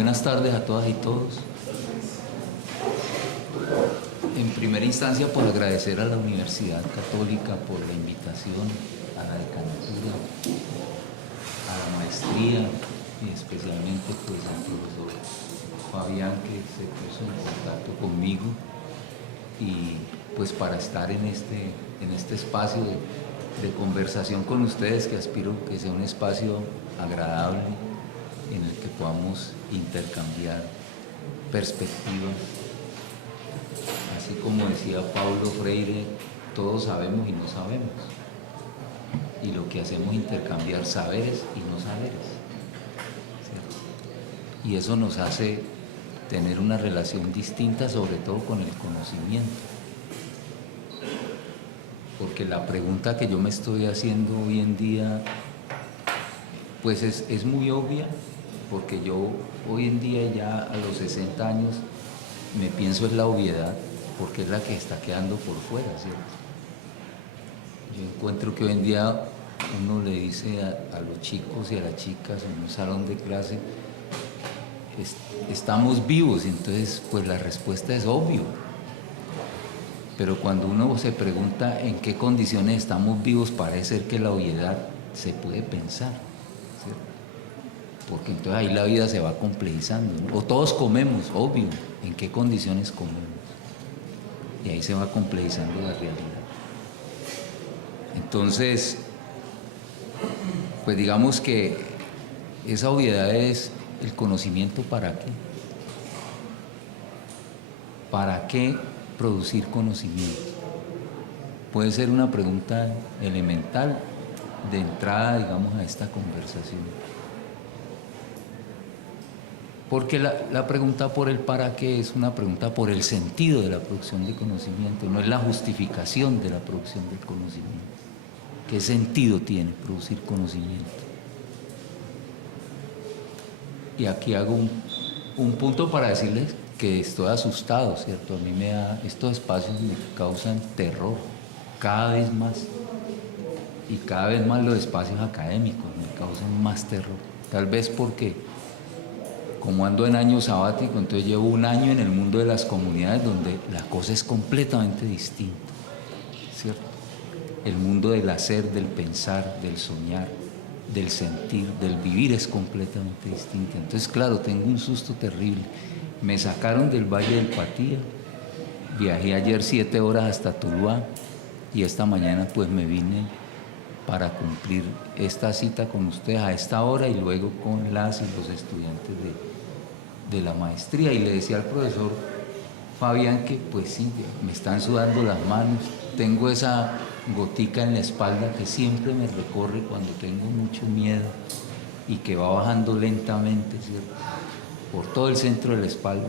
Buenas tardes a todas y todos. En primera instancia, por agradecer a la Universidad Católica por la invitación, a la decanatura, a la maestría y especialmente pues al profesor Fabián, que se puso en contacto conmigo, y pues para estar en este espacio de conversación con ustedes, que aspiro que sea un espacio agradable en el que podamos intercambiar perspectivas. Así como decía Paulo Freire, todos sabemos y no sabemos, y lo que hacemos es intercambiar saberes y no saberes, ¿cierto? Y eso nos hace tener una relación distinta, sobre todo con el conocimiento, porque la pregunta que yo me estoy haciendo hoy en día pues es muy obvia, porque yo hoy en día, ya a los 60 años, me pienso en la obviedad, porque es la que está quedando por fuera, ¿cierto? Yo encuentro que hoy en día uno le dice a los chicos y a las chicas en un salón de clase, estamos vivos, y entonces pues la respuesta es obvio. Pero cuando uno se pregunta en qué condiciones estamos vivos, parece ser que la obviedad se puede pensar, ¿cierto? Porque entonces ahí la vida se va complejizando, ¿no? O todos comemos, obvio, ¿en qué condiciones comemos? Y ahí se va complejizando la realidad. Entonces, pues digamos que esa obviedad es el conocimiento. ¿Para qué? ¿Para qué producir conocimiento? Puede ser una pregunta elemental de entrada, digamos, a esta conversación. Porque la pregunta por el para qué es una pregunta por el sentido de la producción de conocimiento, no es la justificación de la producción del conocimiento. ¿Qué sentido tiene producir conocimiento? Y aquí hago un punto para decirles que estoy asustado, ¿cierto? A mí estos espacios me causan terror, cada vez más. Y cada vez más los espacios académicos me causan más terror. Tal vez porque, como ando en año sabático, entonces llevo un año en el mundo de las comunidades donde la cosa es completamente distinta, ¿cierto? El mundo del hacer, del pensar, del soñar, del sentir, del vivir es completamente distinto. Entonces, claro, tengo un susto terrible. Me sacaron del Valle del Patía, viajé ayer 7 horas hasta Tuluá y esta mañana pues me vine para cumplir esta cita con ustedes a esta hora y luego con las y los estudiantes de la maestría. Y le decía al profesor Fabián que pues sí, me están sudando las manos, tengo esa gotica en la espalda que siempre me recorre cuando tengo mucho miedo y que va bajando lentamente, ¿cierto?, por todo el centro de la espalda,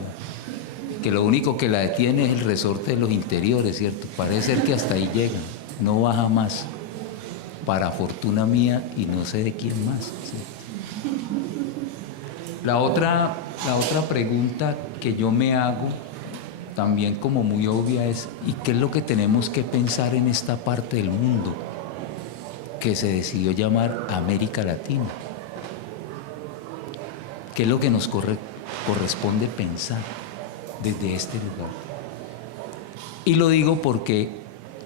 que lo único que la detiene es el resorte de los interiores, ¿cierto? Parece ser que hasta ahí llega, no baja más, para fortuna mía y no sé de quién más, ¿cierto? La otra pregunta que yo me hago, también como muy obvia, es ¿y qué es lo que tenemos que pensar en esta parte del mundo que se decidió llamar América Latina? ¿Qué es lo que nos corresponde pensar desde este lugar? Y lo digo porque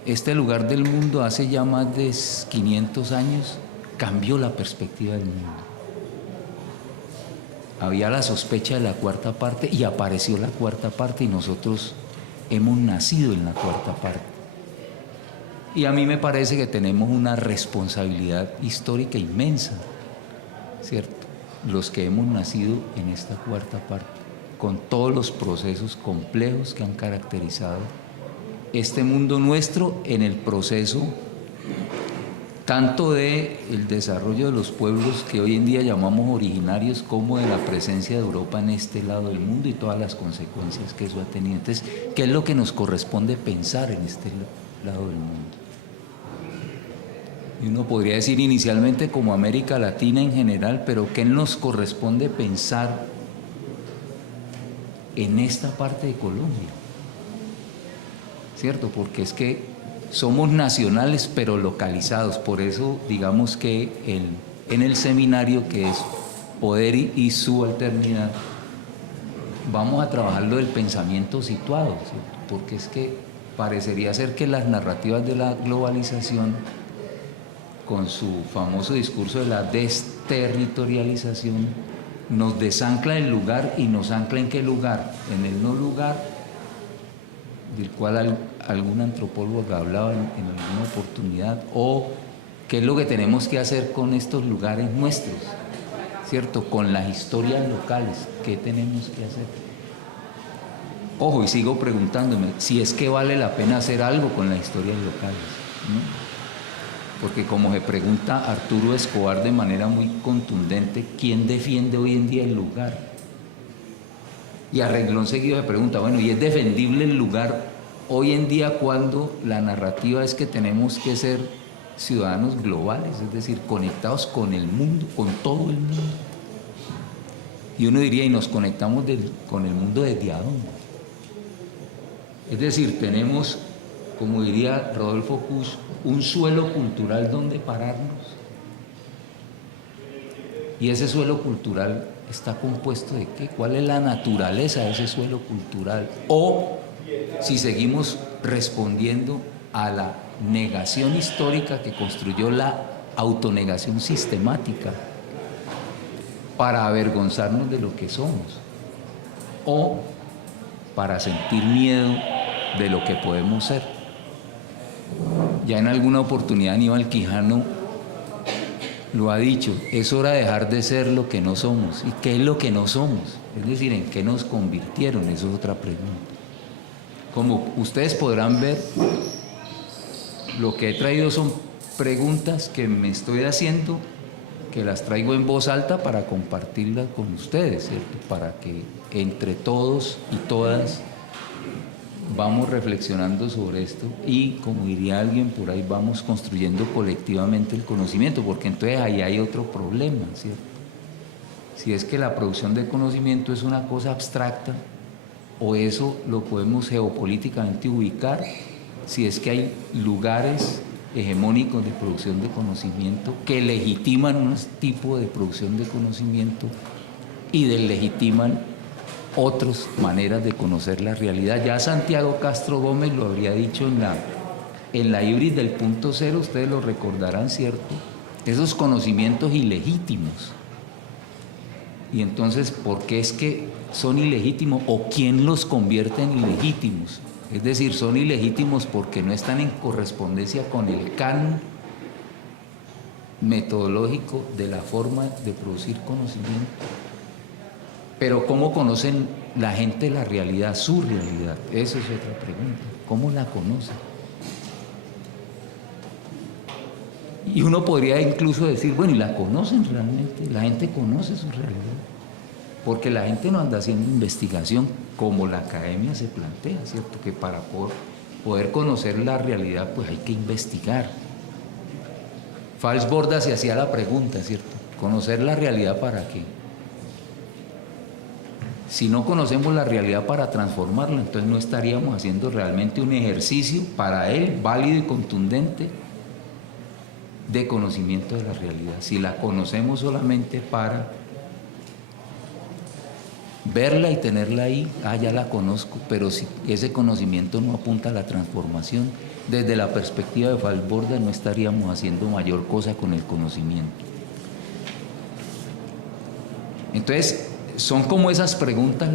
este lugar del mundo hace ya más de 500 años cambió la perspectiva del mundo. Había la sospecha de la cuarta parte y apareció la cuarta parte y nosotros hemos nacido en la cuarta parte. Y a mí me parece que tenemos una responsabilidad histórica inmensa, ¿cierto?, los que hemos nacido en esta cuarta parte, con todos los procesos complejos que han caracterizado este mundo nuestro en el proceso tanto del desarrollo de los pueblos que hoy en día llamamos originarios, como de la presencia de Europa en este lado del mundo y todas las consecuencias que eso ha tenido. Entonces, ¿qué es lo que nos corresponde pensar en este lado del mundo? Y uno podría decir inicialmente como América Latina en general, pero ¿qué nos corresponde pensar en esta parte de Colombia? ¿Cierto? Porque es que somos nacionales pero localizados. Por eso digamos que en el seminario, que es Poder y Subalternidad, vamos a trabajar lo del pensamiento situado, ¿cierto? Porque es que parecería ser que las narrativas de la globalización, con su famoso discurso de la desterritorialización, nos desancla el lugar y nos ancla en qué lugar, en el no lugar, del cual algún antropólogo hablaba en alguna oportunidad, o qué es lo que tenemos que hacer con estos lugares nuestros, ¿cierto? Con las historias locales, ¿qué tenemos que hacer? Ojo, y sigo preguntándome si es que vale la pena hacer algo con las historias locales, ¿no? Porque como se pregunta Arturo Escobar de manera muy contundente, ¿quién defiende hoy en día el lugar? Y a renglón seguido se pregunta, bueno, ¿y es defendible el lugar hoy en día cuando la narrativa es que tenemos que ser ciudadanos globales, es decir, conectados con el mundo, con todo el mundo? Y uno diría, ¿y nos conectamos con el mundo desde a dónde? Es decir, tenemos, como diría Rodolfo Kusch, un suelo cultural donde pararnos. Y ese suelo cultural está compuesto de qué, cuál es la naturaleza de ese suelo cultural, o si seguimos respondiendo a la negación histórica que construyó la autonegación sistemática para avergonzarnos de lo que somos, o para sentir miedo de lo que podemos ser. Ya en alguna oportunidad Aníbal Quijano lo ha dicho, es hora de dejar de ser lo que no somos. ¿Y qué es lo que no somos? Es decir, ¿en qué nos convirtieron? Eso es otra pregunta. Como ustedes podrán ver, lo que he traído son preguntas que me estoy haciendo, que las traigo en voz alta para compartirlas con ustedes, ¿cierto? Para que entre todos y todas vamos reflexionando sobre esto y, como diría alguien por ahí, vamos construyendo colectivamente el conocimiento, porque entonces ahí hay otro problema, ¿cierto? Si es que la producción de conocimiento es una cosa abstracta, o eso lo podemos geopolíticamente ubicar, si es que hay lugares hegemónicos de producción de conocimiento que legitiman un tipo de producción de conocimiento y deslegitiman otras maneras de conocer la realidad. Ya Santiago Castro Gómez lo habría dicho en la híbrida del punto cero, ustedes lo recordarán, ¿cierto? Esos conocimientos ilegítimos. Y entonces, ¿por qué es que son ilegítimos o quién los convierte en ilegítimos? Es decir, son ilegítimos porque no están en correspondencia con el canon metodológico de la forma de producir conocimiento. Pero ¿cómo conocen la gente la realidad, su realidad? Esa es otra pregunta. ¿Cómo la conocen? Y uno podría incluso decir, bueno, ¿y la conocen realmente? La gente conoce su realidad. Porque la gente no anda haciendo investigación como la academia se plantea, ¿cierto? Que para poder conocer la realidad, pues hay que investigar. Fals Borda se hacía la pregunta, ¿cierto? ¿Conocer la realidad para qué? Si no conocemos la realidad para transformarla, entonces no estaríamos haciendo realmente un ejercicio para él válido y contundente de conocimiento de la realidad. Si la conocemos solamente para verla y tenerla ahí, ya la conozco, pero si ese conocimiento no apunta a la transformación, desde la perspectiva de Fals Borda no estaríamos haciendo mayor cosa con el conocimiento. Entonces, son como esas preguntas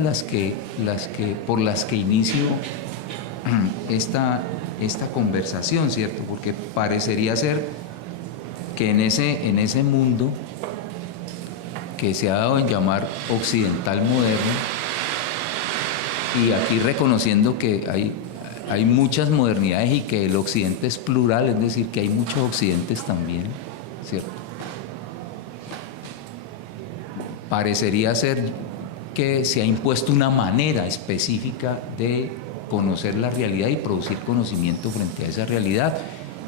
por las que inicio esta conversación, ¿cierto? Porque parecería ser que en ese mundo que se ha dado en llamar occidental moderno, y aquí reconociendo que hay muchas modernidades y que el occidente es plural, es decir, que hay muchos occidentes también, ¿cierto? Parecería ser que se ha impuesto una manera específica de conocer la realidad y producir conocimiento frente a esa realidad,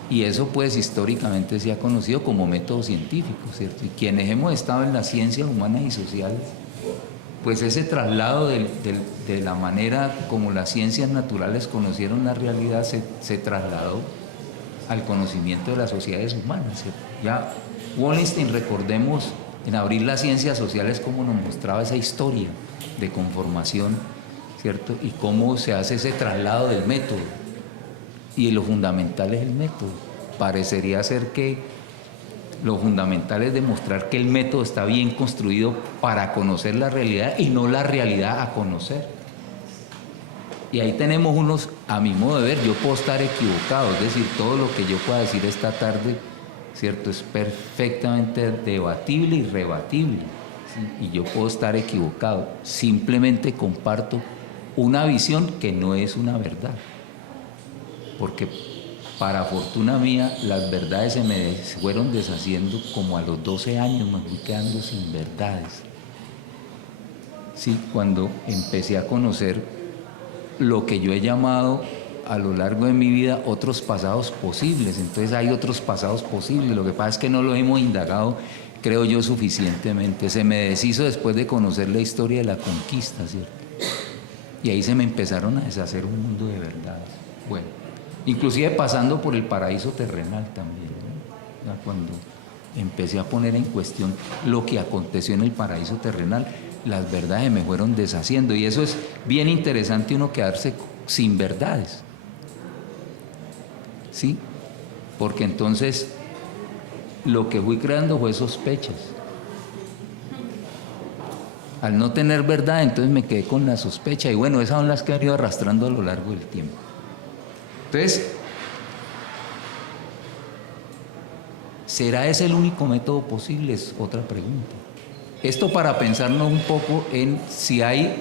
y eso pues históricamente se ha conocido como método científico, ¿cierto? Y quienes hemos estado en las ciencias humanas y sociales, pues ese traslado de la manera como las ciencias naturales conocieron la realidad se trasladó al conocimiento de las sociedades humanas, ¿cierto? Ya Wallenstein, recordemos, en Abrir las Ciencias Sociales, como nos mostraba esa historia de conformación, ¿cierto? Y cómo se hace ese traslado del método. Y lo fundamental es el método. Parecería ser que lo fundamental es demostrar que el método está bien construido para conocer la realidad y no la realidad a conocer. Y ahí tenemos unos, a mi modo de ver, yo puedo estar equivocado, es decir, todo lo que yo pueda decir esta tarde, ¿cierto?, es perfectamente debatible y rebatible, ¿sí? Y yo puedo estar equivocado, simplemente comparto una visión que no es una verdad, porque para fortuna mía las verdades se me fueron deshaciendo como a los 12 años, me fui quedando sin verdades, ¿sí? Cuando empecé a conocer lo que yo he llamado a lo largo de mi vida otros pasados posibles. Entonces hay otros pasados posibles, lo que pasa es que no lo hemos indagado, creo yo, suficientemente. Se me deshizo después de conocer la historia de la conquista, ¿cierto? Y ahí se me empezaron a deshacer un mundo de verdades. Bueno, inclusive pasando por el paraíso terrenal también, ¿no? Cuando empecé a poner en cuestión lo que aconteció en el paraíso terrenal, las verdades me fueron deshaciendo, y eso es bien interesante, uno quedarse sin verdades, ¿sí? Porque entonces lo que fui creando fue sospechas. Al no tener verdad, entonces me quedé con la sospecha, y bueno, esas son las que he ido arrastrando a lo largo del tiempo. Entonces, ¿será ese el único método posible? Es otra pregunta. Esto para pensarnos un poco en si hay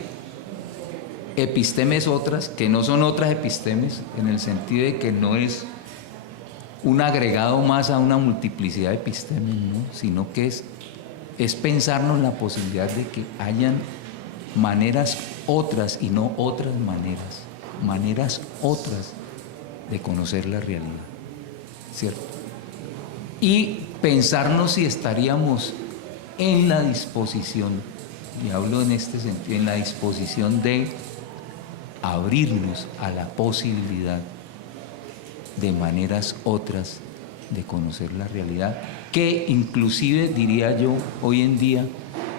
epistemes otras, que no son otras epistemes, en el sentido de que no es un agregado más a una multiplicidad de epistemes, ¿no? Sino que es pensarnos la posibilidad de que hayan maneras otras y no otras maneras otras de conocer la realidad, ¿cierto? Y pensarnos si estaríamos en la disposición, y hablo en este sentido, en la disposición de abrirnos a la posibilidad de maneras otras de conocer la realidad, que inclusive, diría yo, hoy en día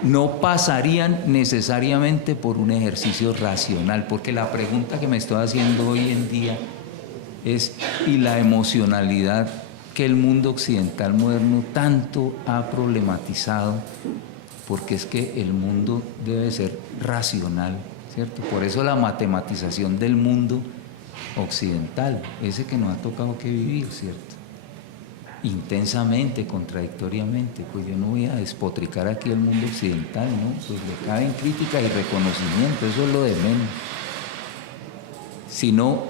no pasarían necesariamente por un ejercicio racional, porque la pregunta que me estoy haciendo hoy en día es: ¿y la emocionalidad que el mundo occidental moderno tanto ha problematizado? Porque es que el mundo debe ser racional, ¿cierto? Por eso la matematización del mundo occidental, ese que nos ha tocado que vivir, ¿cierto? Intensamente, contradictoriamente. Pues yo no voy a despotricar aquí el mundo occidental, ¿no? Pues le caben críticas y reconocimiento, eso es lo de menos. Sino,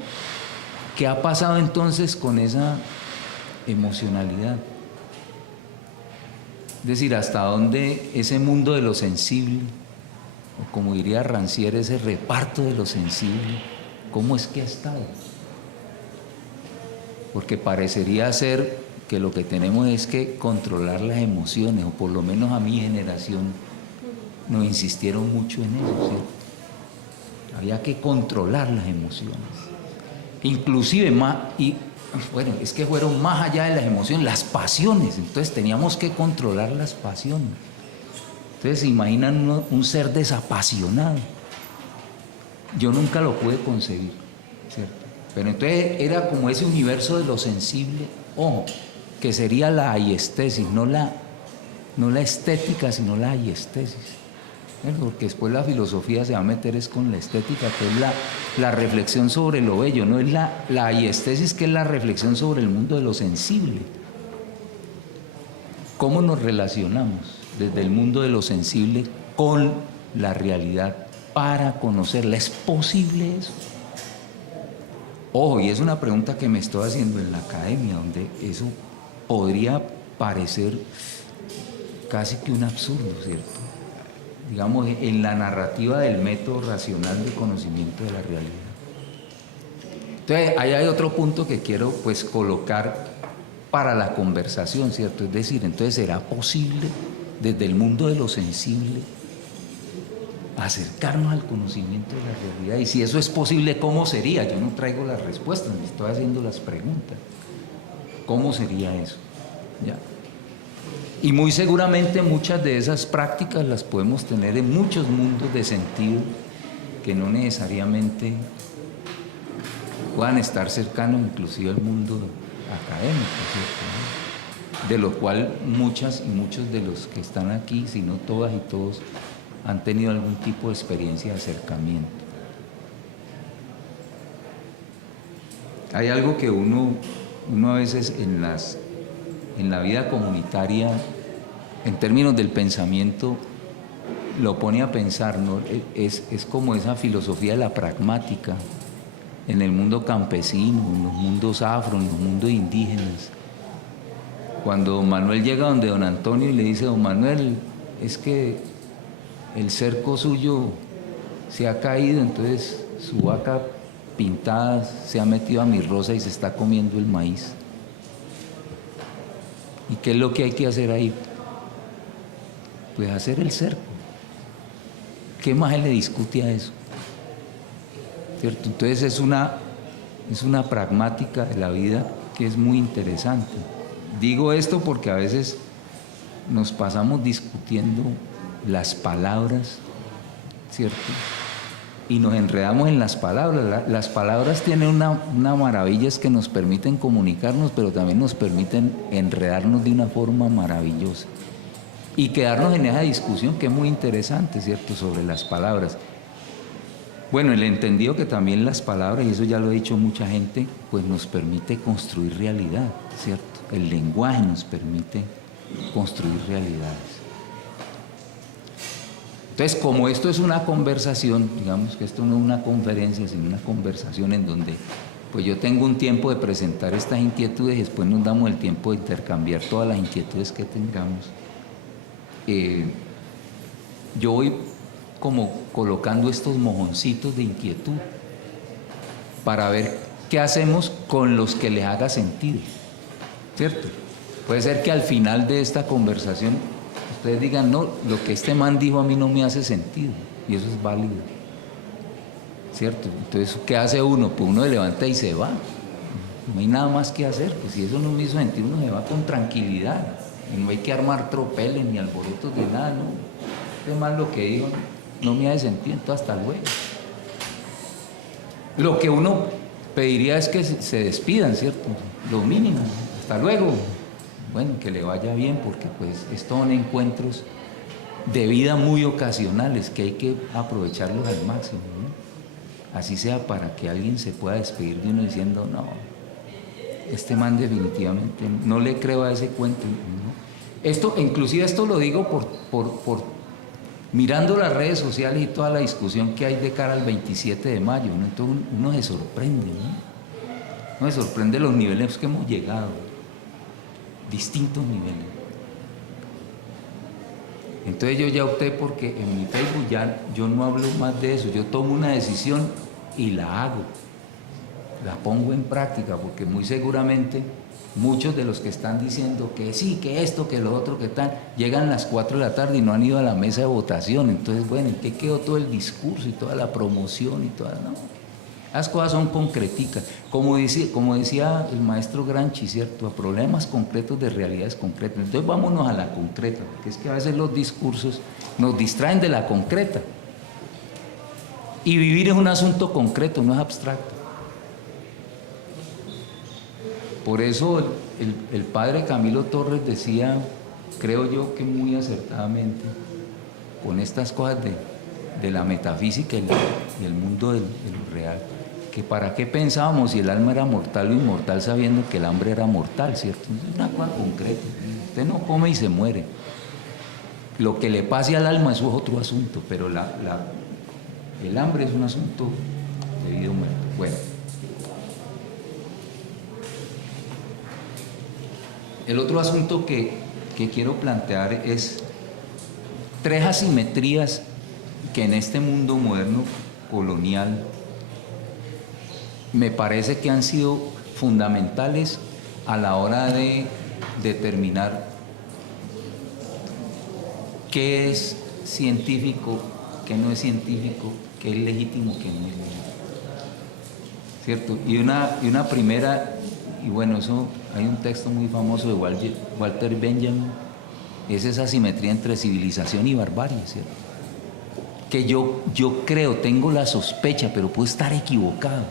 ¿qué ha pasado entonces con esa emocionalidad? Es decir, hasta dónde ese mundo de lo sensible, o como diría Rancière, ese reparto de lo sensible, ¿cómo es que ha estado? Porque parecería ser que lo que tenemos es que controlar las emociones, o por lo menos a mi generación nos insistieron mucho en eso, ¿cierto? Había que controlar las emociones, inclusive más, y bueno, es que fueron más allá de las emociones, las pasiones. Entonces teníamos que controlar las pasiones. Entonces se imaginan un ser desapasionado. Yo nunca lo pude concebir, ¿cierto? Pero entonces era como ese universo de lo sensible, ojo, que sería la aiestesis, no la estética, sino la aiestesis. Porque después la filosofía se va a meter es con la estética, que es la reflexión sobre lo bello, no es la aiestesis, que es la reflexión sobre el mundo de lo sensible. ¿Cómo nos relacionamos desde el mundo de lo sensible con la realidad para conocerla? ¿Es posible eso? Ojo, y es una pregunta que me estoy haciendo en la academia, donde eso podría parecer casi que un absurdo, ¿cierto? Digamos, en la narrativa del método racional de conocimiento de la realidad. Entonces, ahí hay otro punto que quiero pues colocar para la conversación, ¿cierto? Es decir, entonces, ¿será posible desde el mundo de lo sensible acercarnos al conocimiento de la realidad? Y si eso es posible, ¿cómo sería? Yo no traigo las respuestas, me estoy haciendo las preguntas. ¿Cómo sería eso? ¿Ya? Y muy seguramente muchas de esas prácticas las podemos tener en muchos mundos de sentido que no necesariamente puedan estar cercanos inclusive al mundo académico, ¿cierto? De lo cual muchas y muchos de los que están aquí, si no todas y todos, han tenido algún tipo de experiencia de acercamiento. Hay algo que uno a veces en la vida comunitaria, en términos del pensamiento, lo pone a pensar, ¿no? Es como esa filosofía de la pragmática en el mundo campesino, en los mundos afro, en los mundos indígenas. Cuando don Manuel llega donde don Antonio y le dice: don Manuel, es que el cerco suyo se ha caído, entonces su vaca pintada se ha metido a mi rosa y se está comiendo el maíz. ¿Y qué es lo que hay que hacer ahí? Pues hacer el cerco. ¿Qué más él le discute a eso? ¿Cierto? Entonces es una pragmática de la vida que es muy interesante. Digo esto porque a veces nos pasamos discutiendo las palabras, ¿cierto? Y nos enredamos en las palabras. Las palabras tienen una maravilla, es que nos permiten comunicarnos, pero también nos permiten enredarnos de una forma maravillosa. Y quedarnos en esa discusión que es muy interesante, ¿cierto?, sobre las palabras. Bueno, el entendido que también las palabras, y eso ya lo ha dicho mucha gente, pues nos permite construir realidad, ¿cierto? El lenguaje nos permite construir realidades. Entonces, como esto es una conversación, digamos que esto no es una conferencia, sino una conversación en donde pues yo tengo un tiempo de presentar estas inquietudes y después nos damos el tiempo de intercambiar todas las inquietudes que tengamos. Yo voy como colocando estos mojoncitos de inquietud para ver qué hacemos con los que les haga sentido, ¿cierto? Puede ser que al final de esta conversación ustedes digan: no, lo que este man dijo a mí no me hace sentido, y eso es válido, ¿cierto? Entonces, ¿qué hace uno? Pues uno se levanta y se va, no hay nada más que hacer. Pues si eso no me hizo sentido, uno se va con tranquilidad, y no hay que armar tropeles ni alborotos de nada, ¿no? Este man lo que dijo no me hace sentido, entonces hasta luego. Lo que uno pediría es que se despidan, ¿cierto? Lo mínimo, hasta luego. Bueno, que le vaya bien, porque pues estos son encuentros de vida muy ocasionales que hay que aprovecharlos al máximo, ¿no? Así sea para que alguien se pueda despedir de uno diciendo: no, este man definitivamente no le creo a ese cuento, ¿no? Esto, inclusive esto lo digo por mirando las redes sociales y toda la discusión que hay de cara al 27 de mayo, ¿no? Entonces uno se sorprende, ¿no? Uno se sorprende los niveles que hemos llegado, distintos niveles. Entonces yo ya opté porque en mi Facebook ya yo no hablo más de eso, yo tomo una decisión y la hago, la pongo en práctica, porque muy seguramente muchos de los que están diciendo que sí, que esto, que lo otro, que tal, llegan a las 4 de la tarde y no han ido a la mesa de votación. Entonces, bueno, ¿en qué quedó todo el discurso y toda la promoción y toda? No, las cosas son concreticas. Como decía el maestro Gramsci, ¿cierto? A problemas concretos de realidades concretas. Entonces vámonos a la concreta, porque es que a veces los discursos nos distraen de la concreta. Y vivir es un asunto concreto, no es abstracto. Por eso el padre Camilo Torres decía, creo yo que muy acertadamente, con estas cosas de la metafísica y el mundo de lo real, que para qué pensábamos si el alma era mortal o inmortal sabiendo que el hambre era mortal, ¿cierto? Es una cosa concreta. Usted no come y se muere. Lo que le pase al alma, eso es otro asunto, pero el hambre es un asunto de vida o muerte. Bueno. El otro asunto que quiero plantear es 3 asimetrías que en este mundo moderno colonial me parece que han sido fundamentales a la hora de determinar qué es científico, qué no es científico, qué es legítimo, qué no es legítimo, ¿cierto? Y una primera, y bueno, eso hay un texto muy famoso de Walter Benjamin es esa simetría entre civilización y barbarie, ¿cierto? Que yo creo, tengo la sospecha, pero puedo estar equivocado,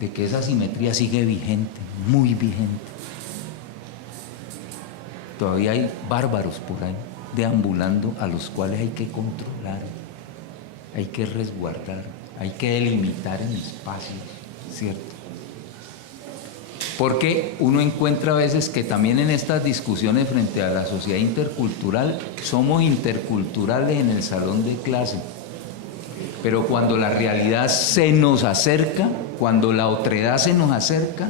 de que esa simetría sigue vigente, muy vigente. Todavía hay bárbaros por ahí deambulando a los cuales hay que controlar, hay que resguardar, hay que delimitar en espacios, ¿cierto? Porque uno encuentra a veces que también en estas discusiones frente a la sociedad intercultural, somos interculturales en el salón de clase, pero cuando la realidad se nos acerca, cuando la otredad se nos acerca,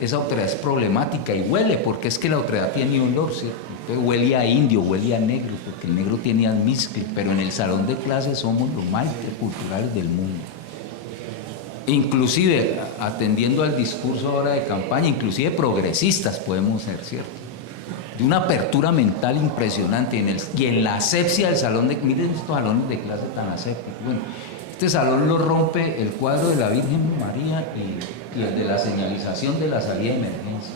esa otredad es problemática y huele, porque es que la otredad tiene olor, ¿cierto? Entonces huele a indio, huele a negro, porque el negro tiene almizcle, pero en el salón de clase somos los más interculturales del mundo. Inclusive, atendiendo al discurso ahora de campaña, inclusive progresistas podemos ser, ¿cierto? De una apertura mental impresionante y en la asepsia del salón de... Miren estos salones de clase tan asépticos. Bueno, este salón lo rompe el cuadro de la Virgen María y el de la señalización de la salida de emergencia.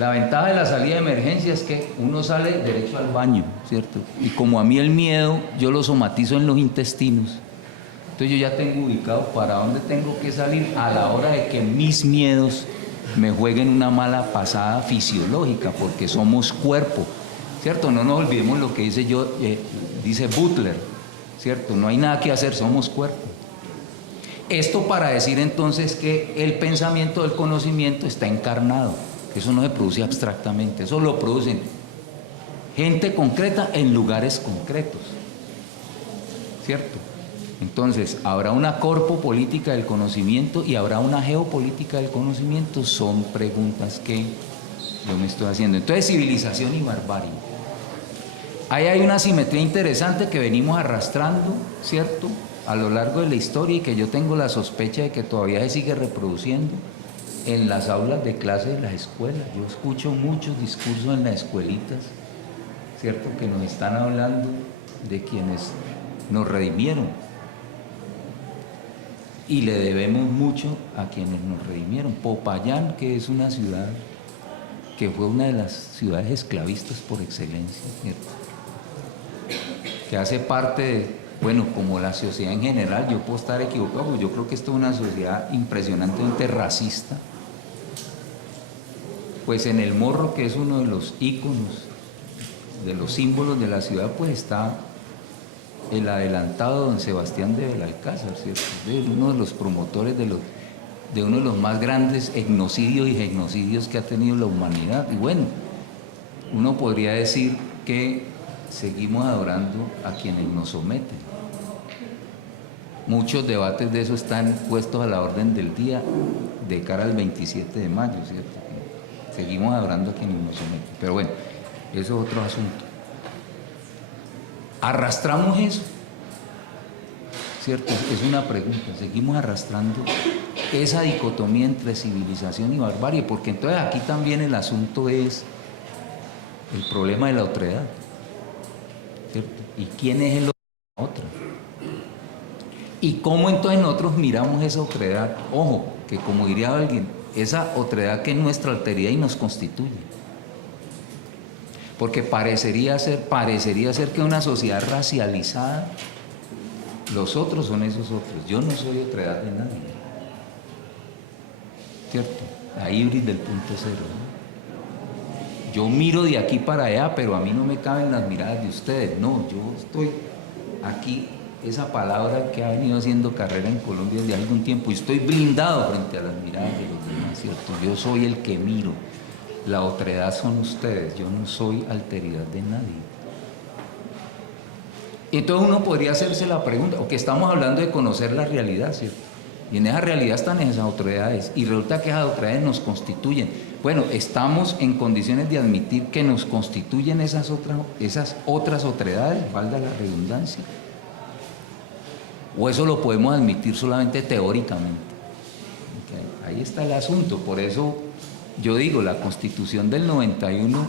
La ventaja de la salida de emergencia es que uno sale derecho al baño, ¿cierto? Y como a mí el miedo, yo lo somatizo en los intestinos. Entonces yo ya tengo ubicado para dónde tengo que salir a la hora de que mis miedos me jueguen una mala pasada fisiológica, porque somos cuerpo, ¿cierto? No nos olvidemos lo que dice Butler, ¿cierto? No hay nada que hacer, somos cuerpo. Esto para decir entonces que el pensamiento del conocimiento está encarnado, que eso no se produce abstractamente, eso lo producen gente concreta en lugares concretos, ¿cierto? Entonces, habrá una corpopolítica del conocimiento y habrá una geopolítica del conocimiento, son preguntas que yo me estoy haciendo. Entonces, civilización y barbarie. Ahí hay una simetría interesante que venimos arrastrando, ¿cierto?, a lo largo de la historia y que yo tengo la sospecha de que todavía se sigue reproduciendo en las aulas de clase de las escuelas. Yo escucho muchos discursos en las escuelitas, ¿cierto?, que nos están hablando de quienes nos redimieron. Y le debemos mucho a quienes nos redimieron. Popayán, que es una ciudad que fue una de las ciudades esclavistas por excelencia, ¿cierto?, que hace parte de, bueno, como la sociedad en general, yo puedo estar equivocado, pero yo creo que esto es una sociedad impresionantemente racista. Pues en el Morro, que es uno de los íconos, de los símbolos de la ciudad, pues está el adelantado don Sebastián de Belalcázar, ¿cierto? Es uno de los promotores de uno de los más grandes etnocidios y genocidios que ha tenido la humanidad. Y bueno, uno podría decir que seguimos adorando a quienes nos someten. Muchos debates de eso están puestos a la orden del día de cara al 27 de mayo, ¿cierto? Seguimos adorando a quienes nos someten. Pero bueno, eso es otro asunto. ¿Arrastramos eso? ¿Cierto? Es una pregunta. Seguimos arrastrando esa dicotomía entre civilización y barbarie, porque entonces aquí también el asunto es el problema de la otredad, ¿cierto? ¿Y quién es el otro? ¿Y cómo entonces nosotros miramos esa otredad? Ojo, que como diría alguien, esa otredad que es nuestra alteridad y nos constituye. Porque parecería ser que una sociedad racializada, los otros son esos otros. Yo no soy otredad de nadie, ¿cierto? La híbrida del punto cero, ¿no? Yo miro de aquí para allá, pero a mí no me caben las miradas de ustedes. No, yo estoy aquí, esa palabra que ha venido haciendo carrera en Colombia desde algún tiempo, y estoy blindado frente a las miradas de los demás, ¿cierto? Yo soy el que miro. La otredad son ustedes, yo no soy alteridad de nadie. Entonces uno podría hacerse la pregunta, porque estamos hablando de conocer la realidad, ¿cierto? Y en esa realidad están esas otredades, y resulta que esas otredades nos constituyen. Bueno, ¿estamos en condiciones de admitir que nos constituyen esas otras otredades, valga la redundancia? ¿O eso lo podemos admitir solamente teóricamente? Okay. Ahí está el asunto, por eso yo digo, la Constitución del 91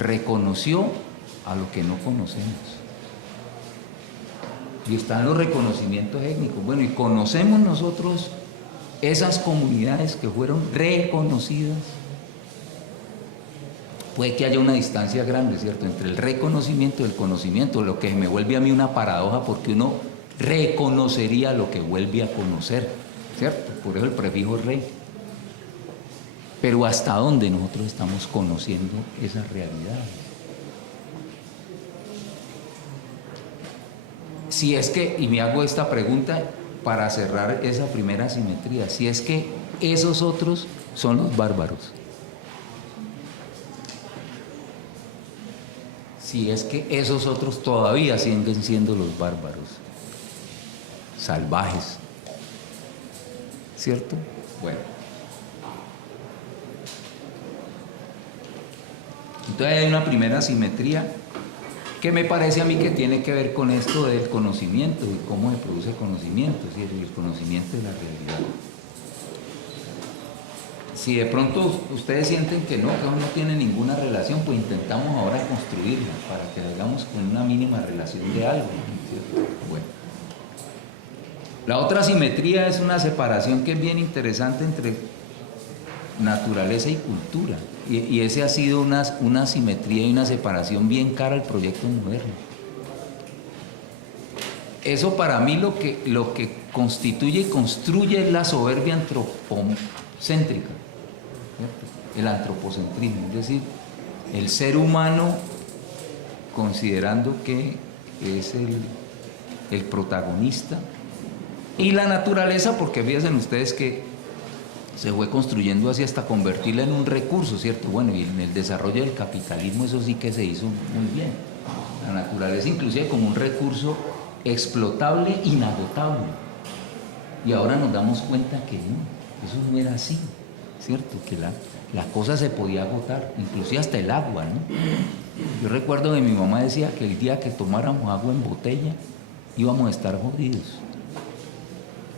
reconoció a lo que no conocemos. Y están los reconocimientos étnicos. Bueno, y conocemos nosotros esas comunidades que fueron reconocidas puede que haya una distancia grande, ¿cierto?, entre el reconocimiento y el conocimiento, lo que me vuelve a mí una paradoja, porque uno reconocería lo que vuelve a conocer, ¿cierto? Por eso el prefijo rey. Pero ¿hasta dónde nosotros estamos conociendo esa realidad? Si es que, y me hago esta pregunta para cerrar esa primera simetría, si es que esos otros son los bárbaros, si es que esos otros todavía siguen siendo los bárbaros, salvajes, ¿cierto? Bueno, entonces hay una primera simetría que me parece a mí que tiene que ver con esto del conocimiento y cómo se produce conocimiento, es decir, el conocimiento de la realidad. Si de pronto ustedes sienten que no tiene ninguna relación, pues intentamos ahora construirla para que hagamos con una mínima relación de algo, ¿cierto? Bueno. La otra simetría es una separación que es bien interesante entre naturaleza y cultura, y ese ha sido una simetría y una separación bien cara al proyecto moderno. Eso para mí lo que constituye y construye es la soberbia antropocéntrica, ¿cierto? El antropocentrismo, es decir, el ser humano considerando que es el protagonista, y la naturaleza, porque fíjense ustedes que se fue construyendo así hasta convertirla en un recurso, ¿cierto? Bueno, y en el desarrollo del capitalismo eso sí que se hizo muy bien. La naturaleza inclusive como un recurso explotable, inagotable. Y ahora nos damos cuenta que no, eso no era así, ¿cierto? Que la cosa se podía agotar, inclusive hasta el agua, ¿no? Yo recuerdo que mi mamá decía que el día que tomáramos agua en botella íbamos a estar jodidos.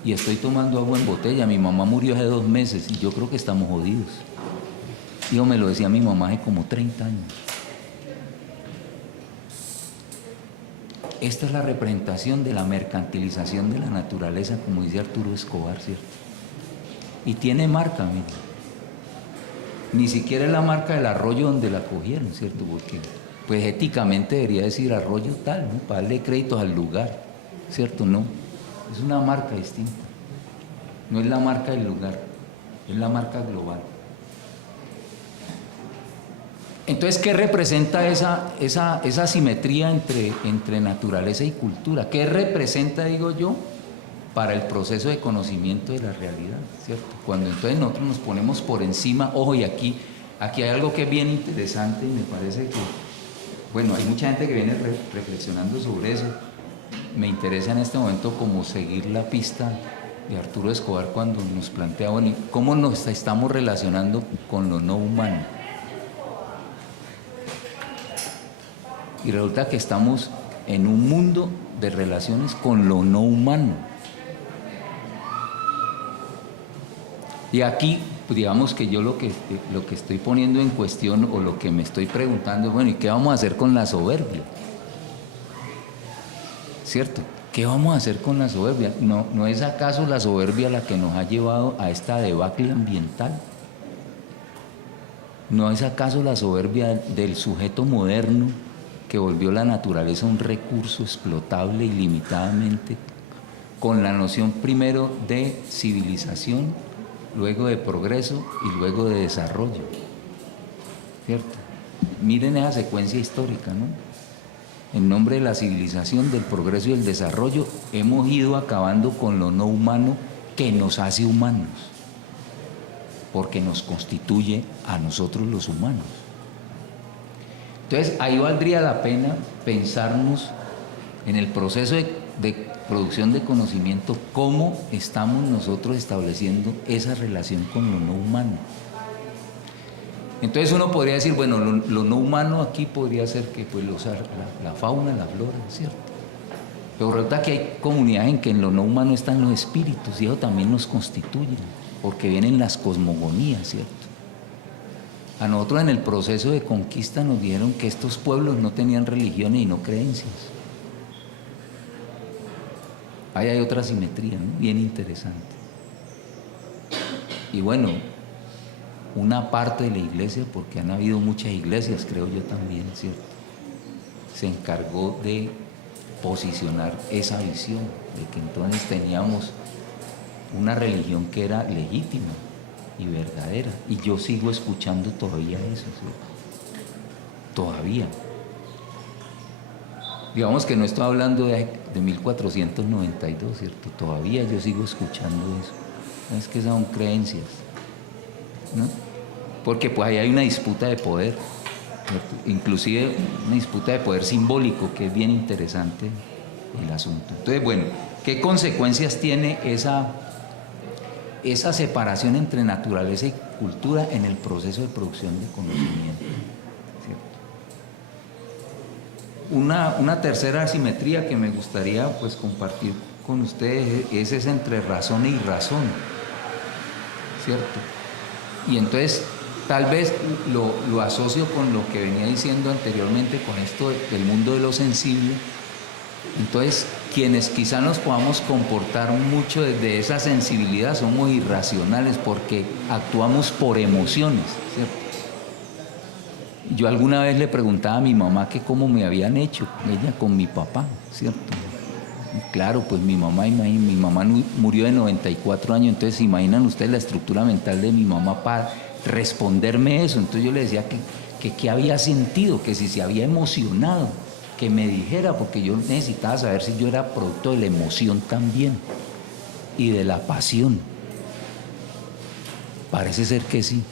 Y estoy tomando agua en botella. Mi mamá murió hace 2 meses y yo creo que estamos jodidos. Yo me lo decía mi mamá hace como 30 años. Esta es la representación de la mercantilización de la naturaleza, como dice Arturo Escobar, ¿cierto? Y tiene marca, miren. Ni siquiera es la marca del arroyo donde la cogieron, ¿cierto? Porque pues éticamente debería decir arroyo tal, ¿no? Para darle créditos al lugar, ¿cierto? No. Es una marca distinta. No es la marca del lugar, es la marca global. Entonces, ¿qué representa esa simetría entre naturaleza y cultura? ¿Qué representa, digo yo, para el proceso de conocimiento de la realidad, ¿cierto? Cuando entonces nosotros nos ponemos por encima, ojo, y aquí hay algo que es bien interesante y me parece que, bueno, hay mucha gente que viene reflexionando sobre eso. Me interesa en este momento como seguir la pista de Arturo Escobar cuando nos plantea, bueno, ¿cómo nos estamos relacionando con lo no humano? Y resulta que estamos en un mundo de relaciones con lo no humano. Y aquí, digamos que yo lo que estoy poniendo en cuestión o lo que me estoy preguntando es, bueno, ¿y qué vamos a hacer con la soberbia? ¿Cierto? ¿Qué vamos a hacer con la soberbia? ¿No es acaso la soberbia la que nos ha llevado a esta debacle ambiental? ¿No es acaso la soberbia del sujeto moderno que volvió la naturaleza un recurso explotable ilimitadamente, con la noción primero de civilización, luego de progreso y luego de desarrollo? ¿Cierto? Miren esa secuencia histórica, ¿no? En nombre de la civilización, del progreso y del desarrollo, hemos ido acabando con lo no humano que nos hace humanos, porque nos constituye a nosotros los humanos. Entonces, ahí valdría la pena pensarnos en el proceso de producción de conocimiento, cómo estamos nosotros estableciendo esa relación con lo no humano. Entonces uno podría decir, bueno, lo no humano aquí podría ser que pues la fauna, la flora, ¿cierto? Pero resulta que hay comunidades en que en lo no humano están los espíritus y eso también nos constituye, porque vienen las cosmogonías, ¿cierto? A nosotros en el proceso de conquista nos dijeron que estos pueblos no tenían religiones y no creencias. Ahí hay otra simetría, ¿no? Bien interesante. Y bueno, una parte de la iglesia, porque han habido muchas iglesias, creo yo también, ¿cierto? Se encargó de posicionar esa visión, de que entonces teníamos una religión que era legítima y verdadera, y yo sigo escuchando todavía eso, ¿cierto? Todavía. Digamos que no estoy hablando de 1492, ¿cierto? Todavía yo sigo escuchando eso. No es que son creencias, ¿no? Porque pues ahí hay una disputa de poder, ¿cierto? Inclusive una disputa de poder simbólico, que es bien interesante el asunto. Entonces, bueno, ¿qué consecuencias tiene esa separación entre naturaleza y cultura en el proceso de producción de conocimiento? Una tercera asimetría que me gustaría pues compartir con ustedes es esa entre razón y razón, ¿cierto? Y entonces tal vez lo asocio con lo que venía diciendo anteriormente, con esto del mundo de lo sensible. Entonces, quienes quizá nos podamos comportar mucho desde esa sensibilidad somos irracionales porque actuamos por emociones, ¿cierto? Yo alguna vez le preguntaba a mi mamá que cómo me habían hecho, ella con mi papá, ¿cierto? Y claro, pues mi mamá murió de 94 años, entonces imaginan ustedes la estructura mental de mi mamá para responderme eso. Entonces yo le decía que había sentido, que si se había emocionado, que me dijera, porque yo necesitaba saber si yo era producto de la emoción también y de la pasión. Parece ser que sí,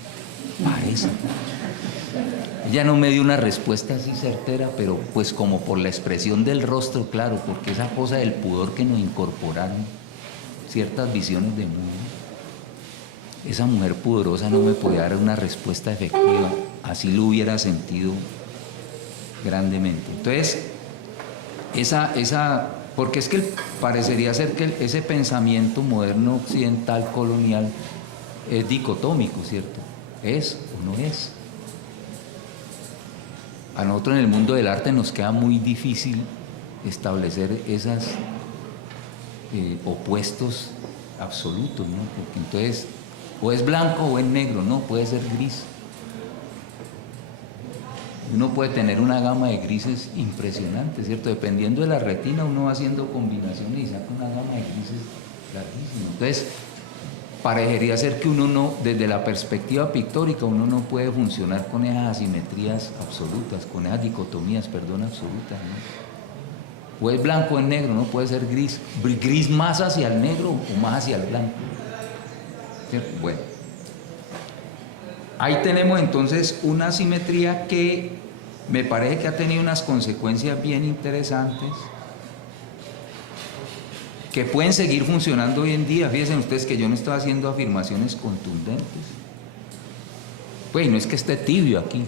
parece. Ella no me dio una respuesta así certera, pero pues como por la expresión del rostro, claro, porque esa cosa del pudor que nos incorporaron ciertas visiones de mundo, esa mujer pudorosa no me podía dar una respuesta efectiva, así lo hubiera sentido grandemente. Entonces, porque es que parecería ser que ese pensamiento moderno occidental colonial es dicotómico, ¿cierto? ¿Es o no es? A nosotros en el mundo del arte nos queda muy difícil establecer esos opuestos absolutos, ¿no? Porque entonces o es blanco o es negro, no, puede ser gris. Uno puede tener una gama de grises impresionante, ¿cierto? Dependiendo de la retina uno va haciendo combinaciones y saca una gama de grises larguísima. Entonces, parecería ser que uno no, desde la perspectiva pictórica, uno no puede funcionar con esas asimetrías absolutas, con esas dicotomías, absolutas, ¿no? O es blanco o es negro, no puede ser gris. Gris más hacia el negro o más hacia el blanco, ¿cierto? Bueno, ahí tenemos entonces una asimetría que me parece que ha tenido unas consecuencias bien interesantes, que pueden seguir funcionando hoy en día. Fíjense ustedes que yo no estoy haciendo afirmaciones contundentes. Pues no es que esté tibio aquí.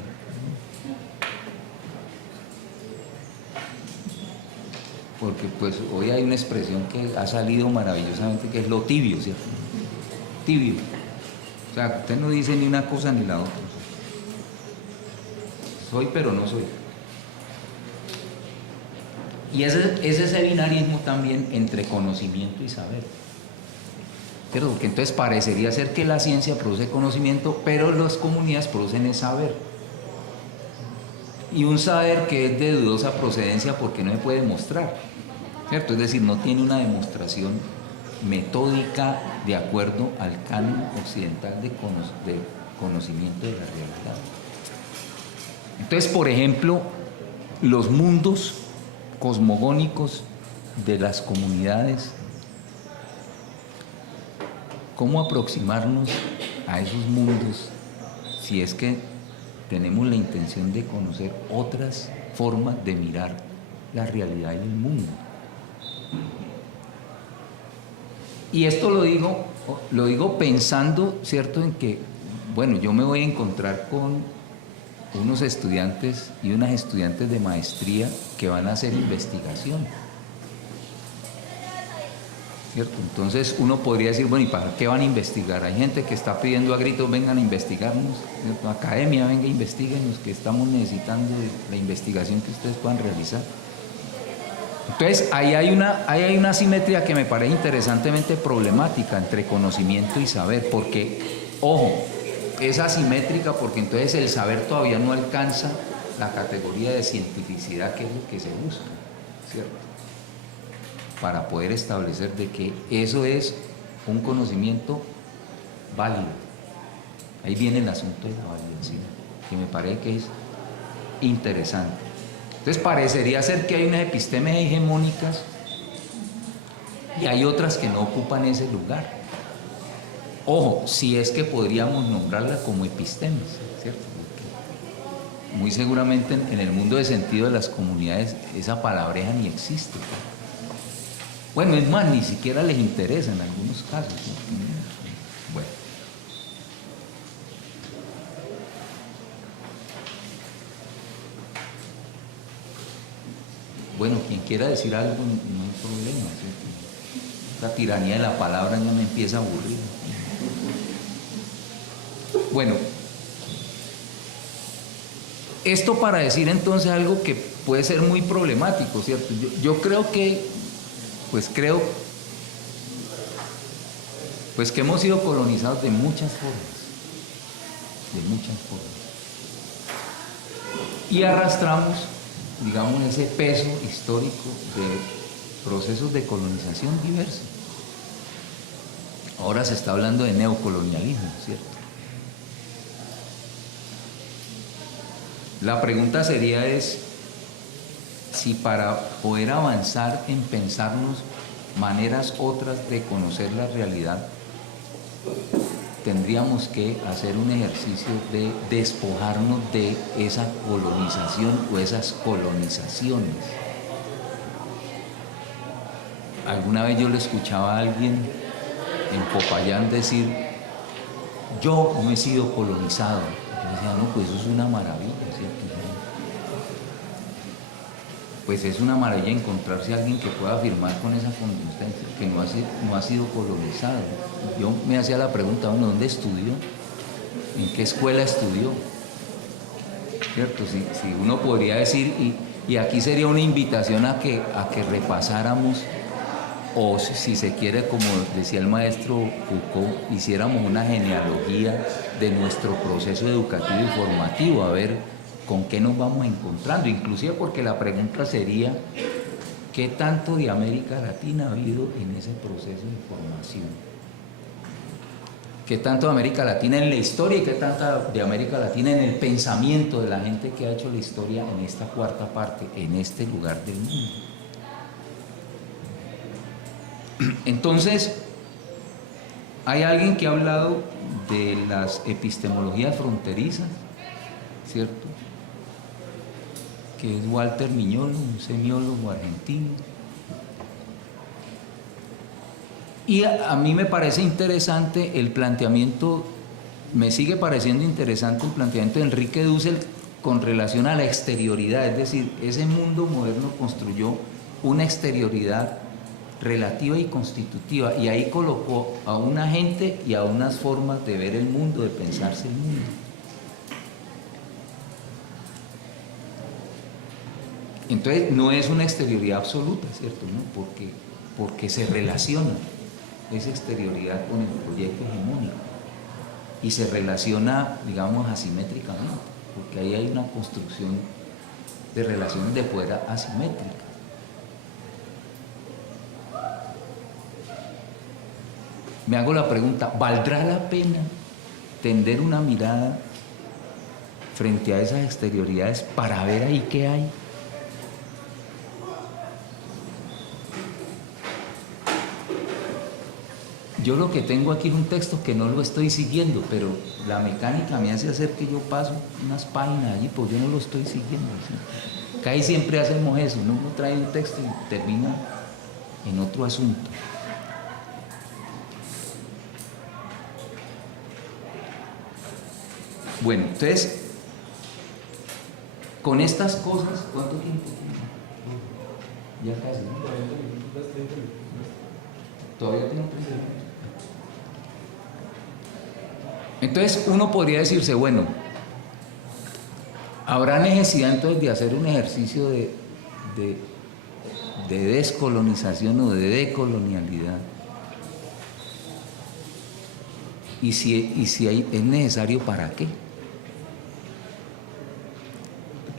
Porque pues hoy hay una expresión que ha salido maravillosamente, que es lo tibio, ¿cierto? Tibio. O sea, usted no dice ni una cosa ni la otra. Soy pero no soy. Y ese binarismo también entre conocimiento y saber, ¿cierto? Porque entonces parecería ser que la ciencia produce conocimiento, pero las comunidades producen es saber. Y un saber que es de dudosa procedencia porque no se puede demostrar, ¿cierto? Es decir, no tiene una demostración metódica de acuerdo al canon occidental de conocimiento de la realidad. Entonces, por ejemplo, los mundos cosmogónicos de las comunidades, ¿cómo aproximarnos a esos mundos si es que tenemos la intención de conocer otras formas de mirar la realidad y el mundo? Y esto lo digo pensando, ¿cierto?, en que, bueno, yo me voy a encontrar con unos estudiantes y unas estudiantes de maestría que van a hacer investigación, ¿cierto? Entonces uno podría decir, bueno, ¿y para qué van a investigar? Hay gente que está pidiendo a gritos, vengan a investigarnos, ¿cierto? Academia, venga, investiguenos, que estamos necesitando de la investigación que ustedes puedan realizar. Entonces ahí hay una asimetría que me parece interesantemente problemática entre conocimiento y saber, porque, ojo, es asimétrica porque entonces el saber todavía no alcanza la categoría de cientificidad que es lo que se busca, ¿cierto? Para poder establecer de que eso es un conocimiento válido. Ahí viene el asunto de la validación, que me parece que es interesante. Entonces parecería ser que hay unas epistemes hegemónicas y hay otras que no ocupan ese lugar. Ojo, si es que podríamos nombrarla como epistemes, ¿cierto? Porque muy seguramente en el mundo de sentido de las comunidades esa palabreja ni existe. Bueno, es más, ni siquiera les interesa en algunos casos, ¿no? Bueno. Bueno, quien quiera decir algo, no hay problema, ¿cierto? La tiranía de la palabra ya me empieza a aburrir. Bueno, esto para decir entonces algo que puede ser muy problemático, ¿cierto? Yo creo que, pues que hemos sido colonizados de muchas formas, y arrastramos, digamos, ese peso histórico de procesos de colonización diversos. Ahora se está hablando de neocolonialismo, ¿cierto? La pregunta sería si para poder avanzar en pensarnos maneras otras de conocer la realidad, tendríamos que hacer un ejercicio de despojarnos de esa colonización o esas colonizaciones. Alguna vez yo le escuchaba a alguien en Popayán decir: yo no he sido colonizado. Yo decía: no, pues eso es una maravilla, ¿cierto? Pues es una maravilla encontrarse a alguien que pueda afirmar con esa consistencia que no ha sido colonizado. Yo me hacía la pregunta: bueno, ¿dónde estudió? ¿En qué escuela estudió? ¿Cierto? Si uno podría decir, y aquí sería una invitación a que repasáramos, o si se quiere, como decía el maestro Foucault, hiciéramos una genealogía de nuestro proceso educativo y formativo, a ver con qué nos vamos encontrando, inclusive porque la pregunta sería: ¿qué tanto de América Latina ha habido en ese proceso de formación? ¿Qué tanto de América Latina en la historia y qué tanto de América Latina en el pensamiento de la gente que ha hecho la historia en esta cuarta parte, en este lugar del mundo? Entonces, hay alguien que ha hablado de las epistemologías fronterizas, ¿cierto?, que es Walter Miñolo, un semiólogo argentino. Y a mí me parece interesante el planteamiento, me sigue pareciendo interesante el planteamiento de Enrique Dussel con relación a la exterioridad, es decir, ese mundo moderno construyó una exterioridad relativa y constitutiva, y ahí colocó a una gente y a unas formas de ver el mundo, de pensarse el mundo. Entonces no es una exterioridad absoluta, ¿cierto?, ¿no? Porque se relaciona esa exterioridad con el proyecto hegemónico y se relaciona, digamos, asimétricamente, porque ahí hay una construcción de relaciones de poder asimétricas. Me hago la pregunta: ¿valdrá la pena tender una mirada frente a esas exterioridades para ver ahí qué hay? Yo lo que tengo aquí es un texto que no lo estoy siguiendo, pero la mecánica me hace hacer que yo paso unas páginas allí, pues yo no lo estoy siguiendo, ¿sí? Casi siempre hacemos eso, ¿no? Uno trae un texto y termina en otro asunto. Bueno, entonces, con estas cosas, ¿cuánto tiempo tiene? Ya casi, ¿no? Todavía tengo 30 minutos. Entonces uno podría decirse: bueno, ¿habrá necesidad entonces de hacer un ejercicio de descolonización o de decolonialidad? Y si es necesario, ¿para qué?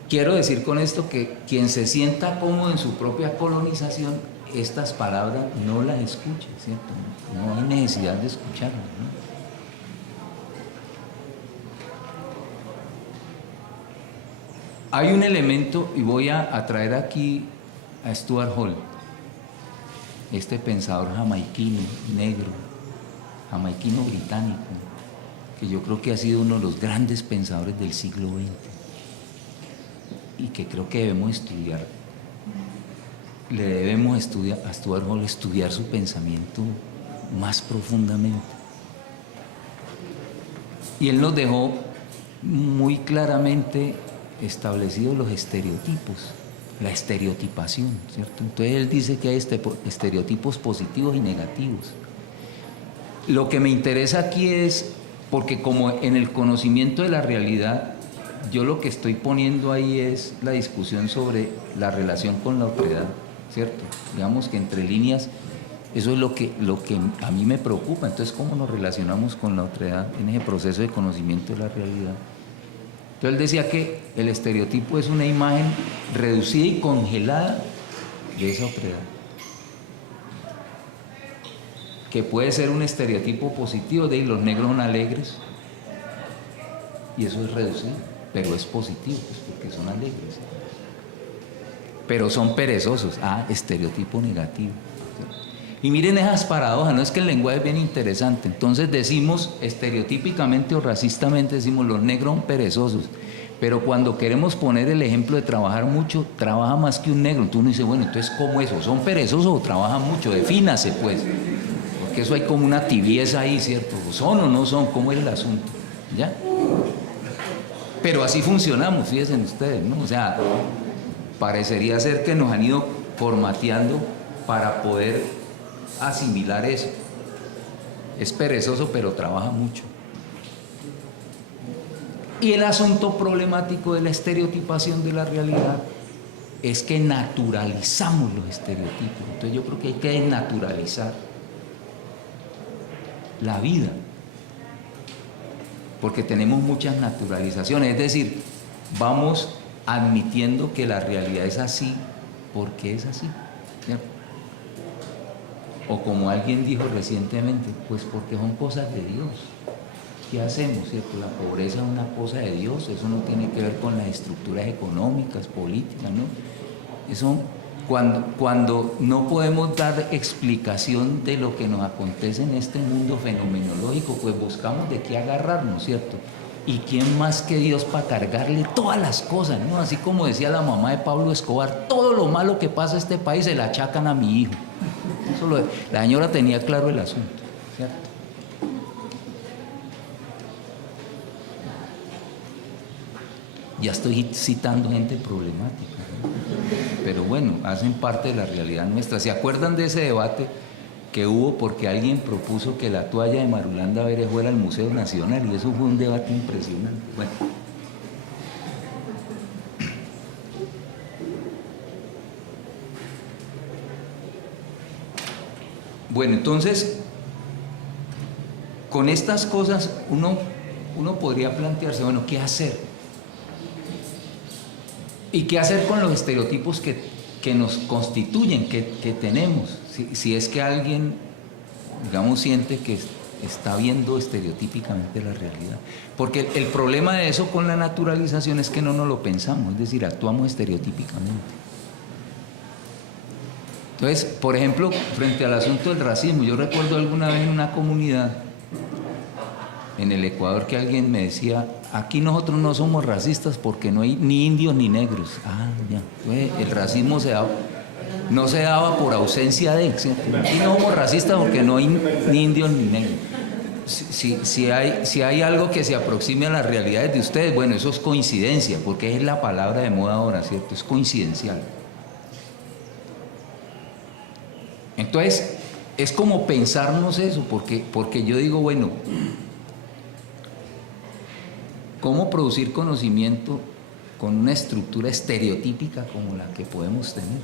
Quiero decir con esto que quien se sienta cómodo en su propia colonización, estas palabras no las escuche, ¿cierto? No hay necesidad de escucharlas, ¿no? Hay un elemento, y voy a traer aquí a Stuart Hall, este pensador jamaiquino, negro, jamaiquino británico, que yo creo que ha sido uno de los grandes pensadores del siglo XX y que creo que debemos estudiar. Le debemos estudiar a Stuart Hall, estudiar su pensamiento más profundamente. Y él nos dejó muy claramente establecidos los estereotipos, la estereotipación, ¿cierto? Entonces él dice que hay estereotipos positivos y negativos. Lo que me interesa aquí es, porque como en el conocimiento de la realidad, yo lo que estoy poniendo ahí es la discusión sobre la relación con la otredad, ¿cierto? Digamos que entre líneas, eso es lo que a mí me preocupa. Entonces, ¿cómo nos relacionamos con la otredad en ese proceso de conocimiento de la realidad? Entonces él decía que el estereotipo es una imagen reducida y congelada de esa otredad, que puede ser un estereotipo positivo de los negros son alegres, y eso es reducido, pero es positivo, pues, porque son alegres, pero son perezosos, estereotipo negativo. Y miren esas paradojas, no es que el lenguaje es bien interesante. Entonces decimos estereotípicamente o racistamente, decimos los negros son perezosos, pero cuando queremos poner el ejemplo de trabajar mucho, trabaja más que un negro. Entonces uno dice, bueno, entonces ¿cómo eso? ¿Son perezosos o trabajan mucho? Defínase pues, porque eso hay como una tibieza ahí, ¿cierto? ¿Son o no son? ¿Cómo es el asunto? ¿Ya? Pero así funcionamos, fíjense ustedes, ¿no? O sea, parecería ser que nos han ido formateando para poder asimilar eso. Es perezoso, pero trabaja mucho. Y el asunto problemático de la estereotipación de la realidad es que naturalizamos los estereotipos. Entonces yo creo que hay que desnaturalizar la vida, porque tenemos muchas naturalizaciones, es decir, vamos admitiendo que la realidad es así porque es así, ¿cierto? O como alguien dijo recientemente, pues porque son cosas de Dios. ¿Qué hacemos, cierto? La pobreza es una cosa de Dios, eso no tiene que ver con las estructuras económicas, políticas, ¿no? Eso, cuando no podemos dar explicación de lo que nos acontece en este mundo fenomenológico, pues buscamos de qué agarrarnos, ¿cierto? ¿Y quién más que Dios para cargarle todas las cosas, ¿no? Así como decía la mamá de Pablo Escobar, todo lo malo que pasa en este país se le achacan a mi hijo. La señora tenía claro el asunto, ¿cierto? Ya estoy citando gente problemática, ¿no? Pero bueno, hacen parte de la realidad nuestra. ¿Se acuerdan de ese debate que hubo porque alguien propuso que la toalla de Marulanda Vélez fuera al Museo Nacional? Y eso fue un debate impresionante. Bueno, entonces, con estas cosas uno podría plantearse, bueno, ¿qué hacer? ¿Y qué hacer con los estereotipos que nos constituyen, que tenemos? Si es que alguien, digamos, siente que está viendo estereotípicamente la realidad. Porque el problema de eso con la naturalización es que no nos lo pensamos, es decir, actuamos estereotípicamente. Entonces, por ejemplo, frente al asunto del racismo, yo recuerdo alguna vez en una comunidad en el Ecuador que alguien me decía, aquí nosotros no somos racistas porque no hay ni indios ni negros. Ya. Entonces, el racismo no se daba por ausencia de, ¿cierto? Aquí no somos racistas porque no hay ni indios ni negros. Si hay algo que se aproxime a las realidades de ustedes, bueno, eso es coincidencia, porque es la palabra de moda ahora, ¿cierto? Es coincidencial. Entonces, es como pensarnos eso, porque yo digo, bueno, ¿cómo producir conocimiento con una estructura estereotípica como la que podemos tener?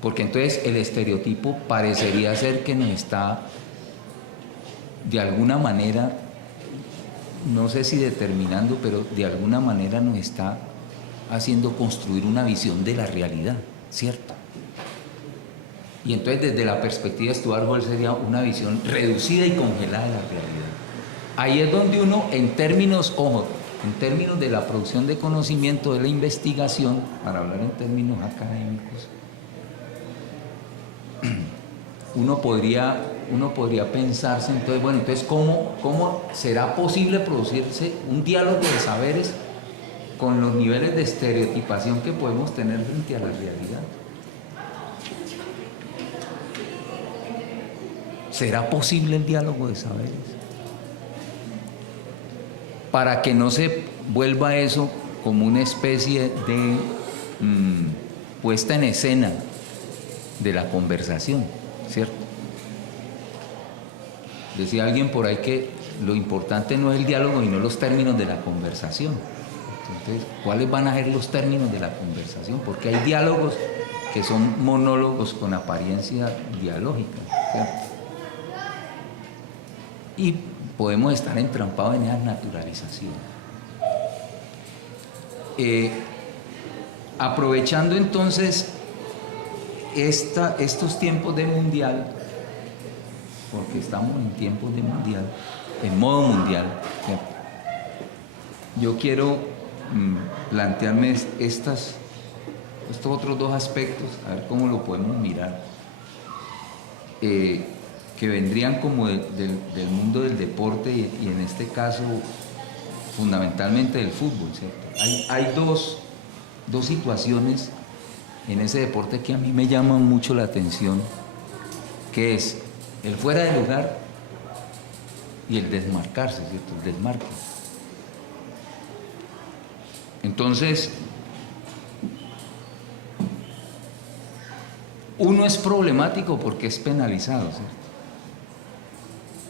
Porque entonces el estereotipo parecería ser que nos está de alguna manera, no sé si determinando, pero de alguna manera nos está haciendo construir una visión de la realidad, ¿cierto? Y entonces desde la perspectiva de Stuart Hall sería una visión reducida y congelada de la realidad. Ahí es donde uno, en términos, ojo, en términos de la producción de conocimiento, de la investigación, para hablar en términos académicos, uno podría pensarse, entonces, bueno, entonces, ¿cómo será posible producirse un diálogo de saberes con los niveles de estereotipación que podemos tener frente a la realidad? ¿Será posible el diálogo de saberes? Para que no se vuelva eso como una especie de puesta en escena de la conversación, ¿cierto? Decía alguien por ahí que lo importante no es el diálogo, sino los términos de la conversación. Entonces, ¿cuáles van a ser los términos de la conversación? Porque hay diálogos que son monólogos con apariencia dialógica, ¿cierto? Y podemos estar entrampados en esa naturalización. Aprovechando entonces estos tiempos de mundial, porque estamos en tiempos de mundial, en modo mundial, ¿cierto? Yo quiero plantearme estos otros dos aspectos, a ver cómo lo podemos mirar, que vendrían como del mundo del deporte y en este caso fundamentalmente del fútbol, ¿cierto? Hay dos situaciones en ese deporte que a mí me llaman mucho la atención, que es el fuera de lugar y el desmarcarse, ¿cierto? El desmarque. Entonces, uno es problemático porque es penalizado, ¿cierto?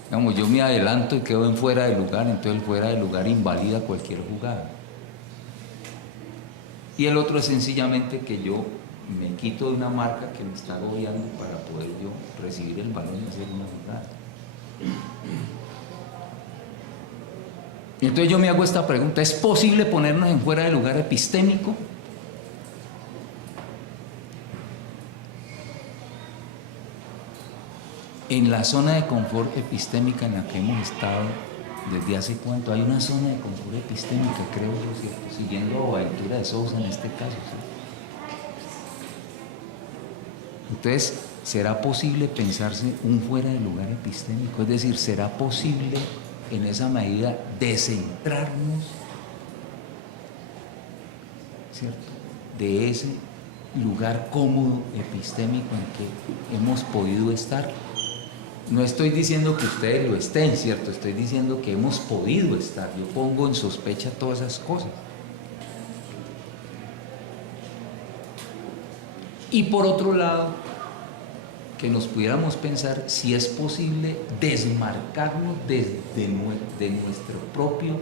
Digamos, yo me adelanto y quedo en fuera de lugar, entonces el fuera de lugar invalida cualquier jugada. Y el otro es sencillamente que yo me quito de una marca que me está agobiando para poder yo recibir el balón y hacer una jugada. Y entonces yo me hago esta pregunta: ¿es posible ponernos en fuera de lugar epistémico? En la zona de confort epistémica en la que hemos estado desde hace cuánto, hay una zona de confort epistémica, creo yo, ¿cierto? Siguiendo a Boaventura de Sousa en este caso, ¿cierto? Entonces, ¿será posible pensarse un fuera de lugar epistémico? Es decir, ¿será posible en esa medida descentrarnos, ¿cierto?, de ese lugar cómodo epistémico en que hemos podido estar? No estoy diciendo que ustedes lo estén, ¿cierto? Estoy diciendo que hemos podido estar. Yo pongo en sospecha todas esas cosas. Y por otro lado, que nos pudiéramos pensar si es posible desmarcarnos de nuestra propia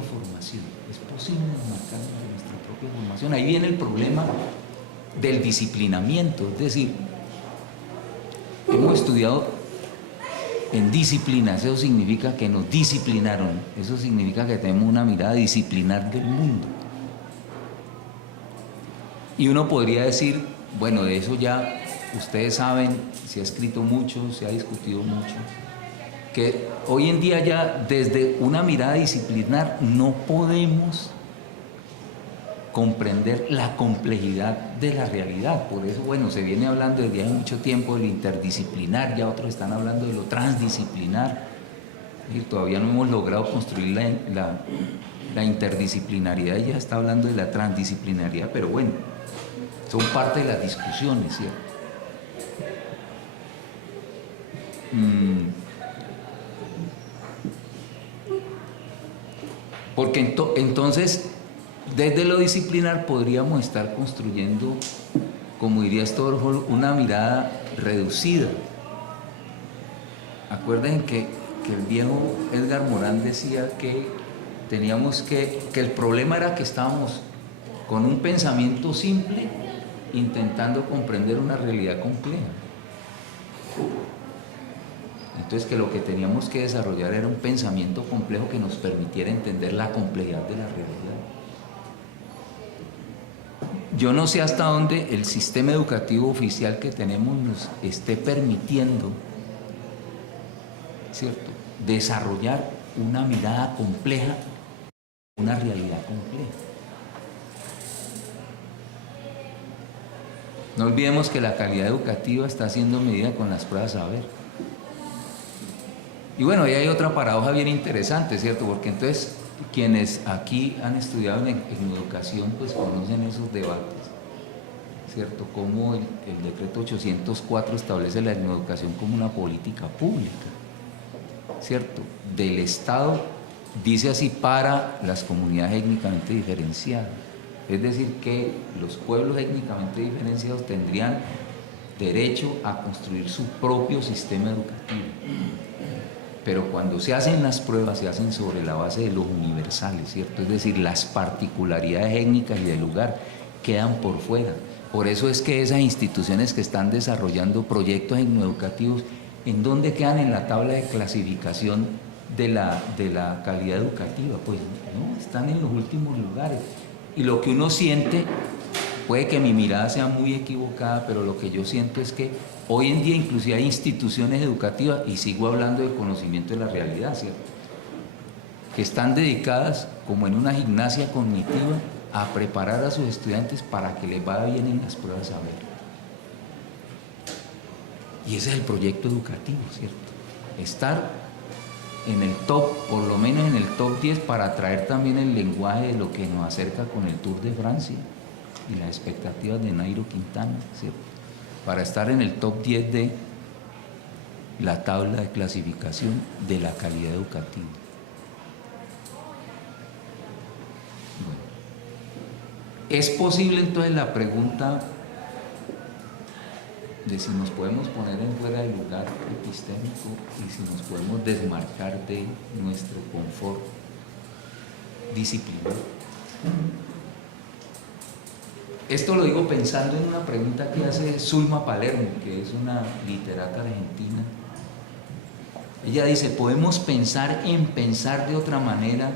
formación. Es posible desmarcarnos de nuestra propia formación. Ahí viene el problema del disciplinamiento, es decir, hemos estudiado en disciplinas, eso significa que nos disciplinaron, eso significa que tenemos una mirada disciplinar del mundo. Y uno podría decir, bueno, de eso ya ustedes saben, se ha escrito mucho, se ha discutido mucho, que hoy en día ya desde una mirada disciplinar no podemos comprender la complejidad de la realidad. Por eso, bueno, se viene hablando desde hace mucho tiempo del interdisciplinar, ya otros están hablando de lo transdisciplinar, y todavía no hemos logrado construir la interdisciplinariedad, y ya está hablando de la transdisciplinariedad, pero bueno, son parte de las discusiones, ¿cierto? Porque entonces, desde lo disciplinar podríamos estar construyendo, como diría Stuart Hall, una mirada reducida. Acuerden que el viejo Edgar Morán decía que que el problema era que estábamos con un pensamiento simple intentando comprender una realidad compleja. Entonces, que lo que teníamos que desarrollar era un pensamiento complejo que nos permitiera entender la complejidad de la realidad. Yo no sé hasta dónde el sistema educativo oficial que tenemos nos esté permitiendo, ¿cierto?, desarrollar una mirada compleja, una realidad compleja. No olvidemos que la calidad educativa está siendo medida con las pruebas saber. Y bueno, ahí hay otra paradoja bien interesante, ¿cierto? Porque entonces quienes aquí han estudiado en educación pues conocen esos debates, ¿cierto? Cómo el decreto 804 establece la educación como una política pública, ¿cierto? Del Estado, dice así, para las comunidades étnicamente diferenciadas. Es decir, que los pueblos étnicamente diferenciados tendrían derecho a construir su propio sistema educativo. Pero cuando se hacen las pruebas, se hacen sobre la base de los universales, ¿cierto? Es decir, las particularidades étnicas y del lugar quedan por fuera. Por eso es que esas instituciones que están desarrollando proyectos etnoeducativos, ¿en dónde quedan en la tabla de clasificación de la calidad educativa? Pues no, están en los últimos lugares. Y lo que uno siente, puede que mi mirada sea muy equivocada, pero lo que yo siento es que hoy en día inclusive hay instituciones educativas, y sigo hablando del conocimiento de la realidad, ¿cierto?, que están dedicadas como en una gimnasia cognitiva a preparar a sus estudiantes para que les vaya bien en las pruebas saber. Y ese es el proyecto educativo, ¿cierto? Estar en el top, por lo menos en el top 10, para traer también el lenguaje de lo que nos acerca con el Tour de Francia y las expectativas de Nairo Quintana, ¿cierto?, para estar en el top 10 de la tabla de clasificación de la calidad educativa. Bueno, es posible entonces la pregunta de si nos podemos poner en fuera del lugar epistémico y si nos podemos desmarcar de nuestro confort disciplinario. Esto lo digo pensando en una pregunta que hace Zulma Palermo, que es una literata argentina. Ella dice: ¿podemos pensar en pensar de otra manera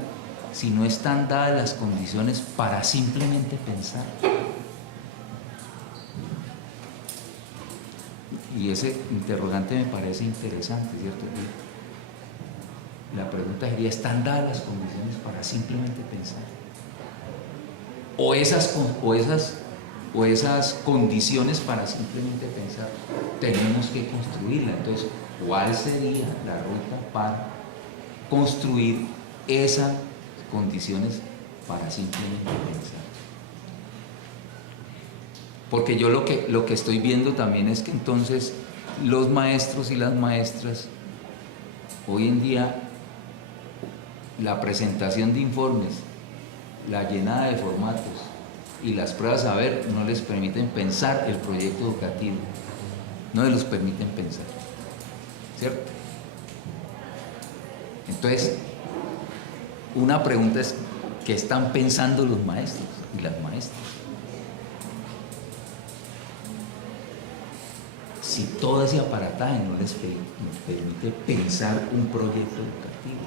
si no están dadas las condiciones para simplemente pensar? Y ese interrogante me parece interesante, ¿cierto? La pregunta sería: ¿están dadas las condiciones para simplemente pensar? O esas condiciones para simplemente pensar tenemos que construirla. Entonces, ¿cuál sería la ruta para construir esas condiciones para simplemente pensar? Porque yo lo que estoy viendo también es que entonces los maestros y las maestras, hoy en día, la presentación de informes, la llenada de formatos y las pruebas saber no les permiten pensar el proyecto educativo, no les permiten pensar, ¿cierto? Entonces, una pregunta es: ¿qué están pensando los maestros y las maestras? Si todo ese aparataje no les permite pensar un proyecto educativo.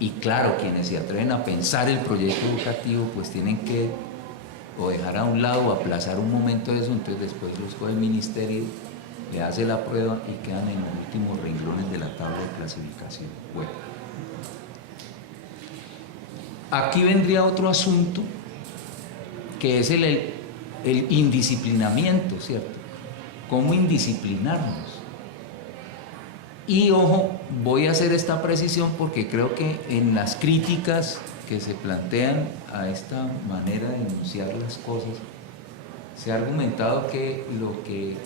Y claro, quienes se atreven a pensar el proyecto educativo pues tienen que o dejar a un lado o aplazar un momento de eso, entonces después los coge el ministerio, le hace la prueba y quedan en los últimos renglones de la tabla de clasificación. Bueno, aquí vendría otro asunto que es el indisciplinamiento, ¿cierto? ¿Cómo indisciplinarnos? Y ojo, voy a hacer esta precisión porque creo que en las críticas que se plantean a esta manera de enunciar las cosas, se ha argumentado que lo que,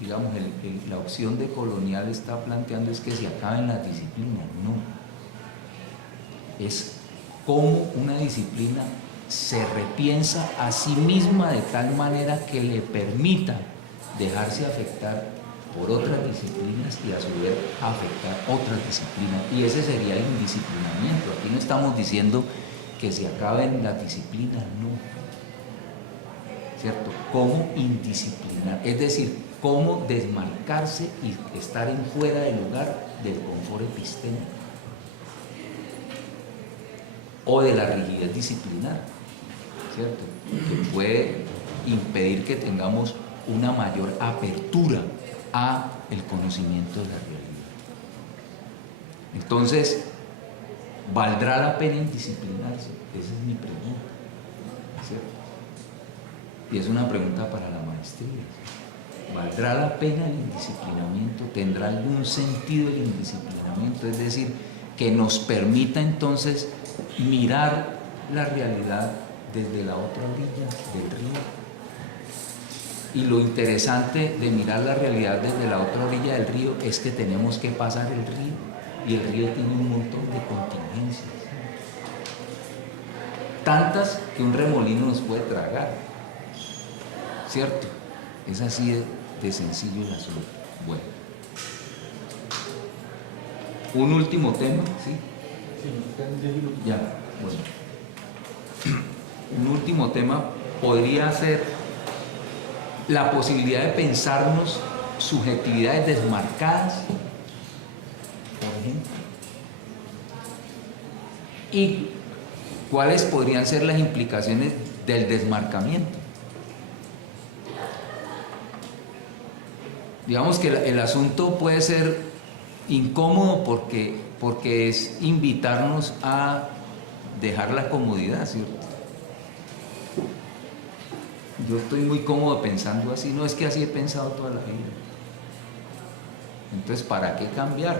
digamos, la opción de Colonial está planteando es que se acaben las disciplinas. No. Es cómo una disciplina se repiensa a sí misma de tal manera que le permita dejarse afectar por otras disciplinas y a su vez afectar otras disciplinas. Y ese sería el indisciplinamiento. Aquí no estamos diciendo que se acaben las disciplinas, no. ¿Cierto? ¿Cómo indisciplinar? Es decir, cómo desmarcarse y estar en fuera del lugar del confort epistémico o de la rigidez disciplinar, ¿cierto? Que puede impedir que tengamos una mayor apertura a el conocimiento de la realidad. Entonces, ¿valdrá la pena indisciplinarse? Esa es mi pregunta, ¿cierto? Y es una pregunta para la maestría. ¿Valdrá la pena el indisciplinamiento? ¿Tendrá algún sentido el indisciplinamiento? Es decir, que nos permita entonces mirar la realidad desde la otra orilla del río. Y lo interesante de mirar la realidad desde la otra orilla del río es que tenemos que pasar el río, y el río tiene un montón de contingencias, tantas que un remolino nos puede tragar, ¿cierto? Es así de sencillo el asunto. Bueno, un último tema, ¿sí? Ya, bueno. Un último tema podría ser la posibilidad de pensarnos subjetividades desmarcadas, por ejemplo, y cuáles podrían ser las implicaciones del desmarcamiento. Digamos que el asunto puede ser incómodo porque es invitarnos a dejar la comodidad, ¿cierto? Yo estoy muy cómodo pensando así, no es que así he pensado toda la vida. Entonces, ¿para qué cambiar?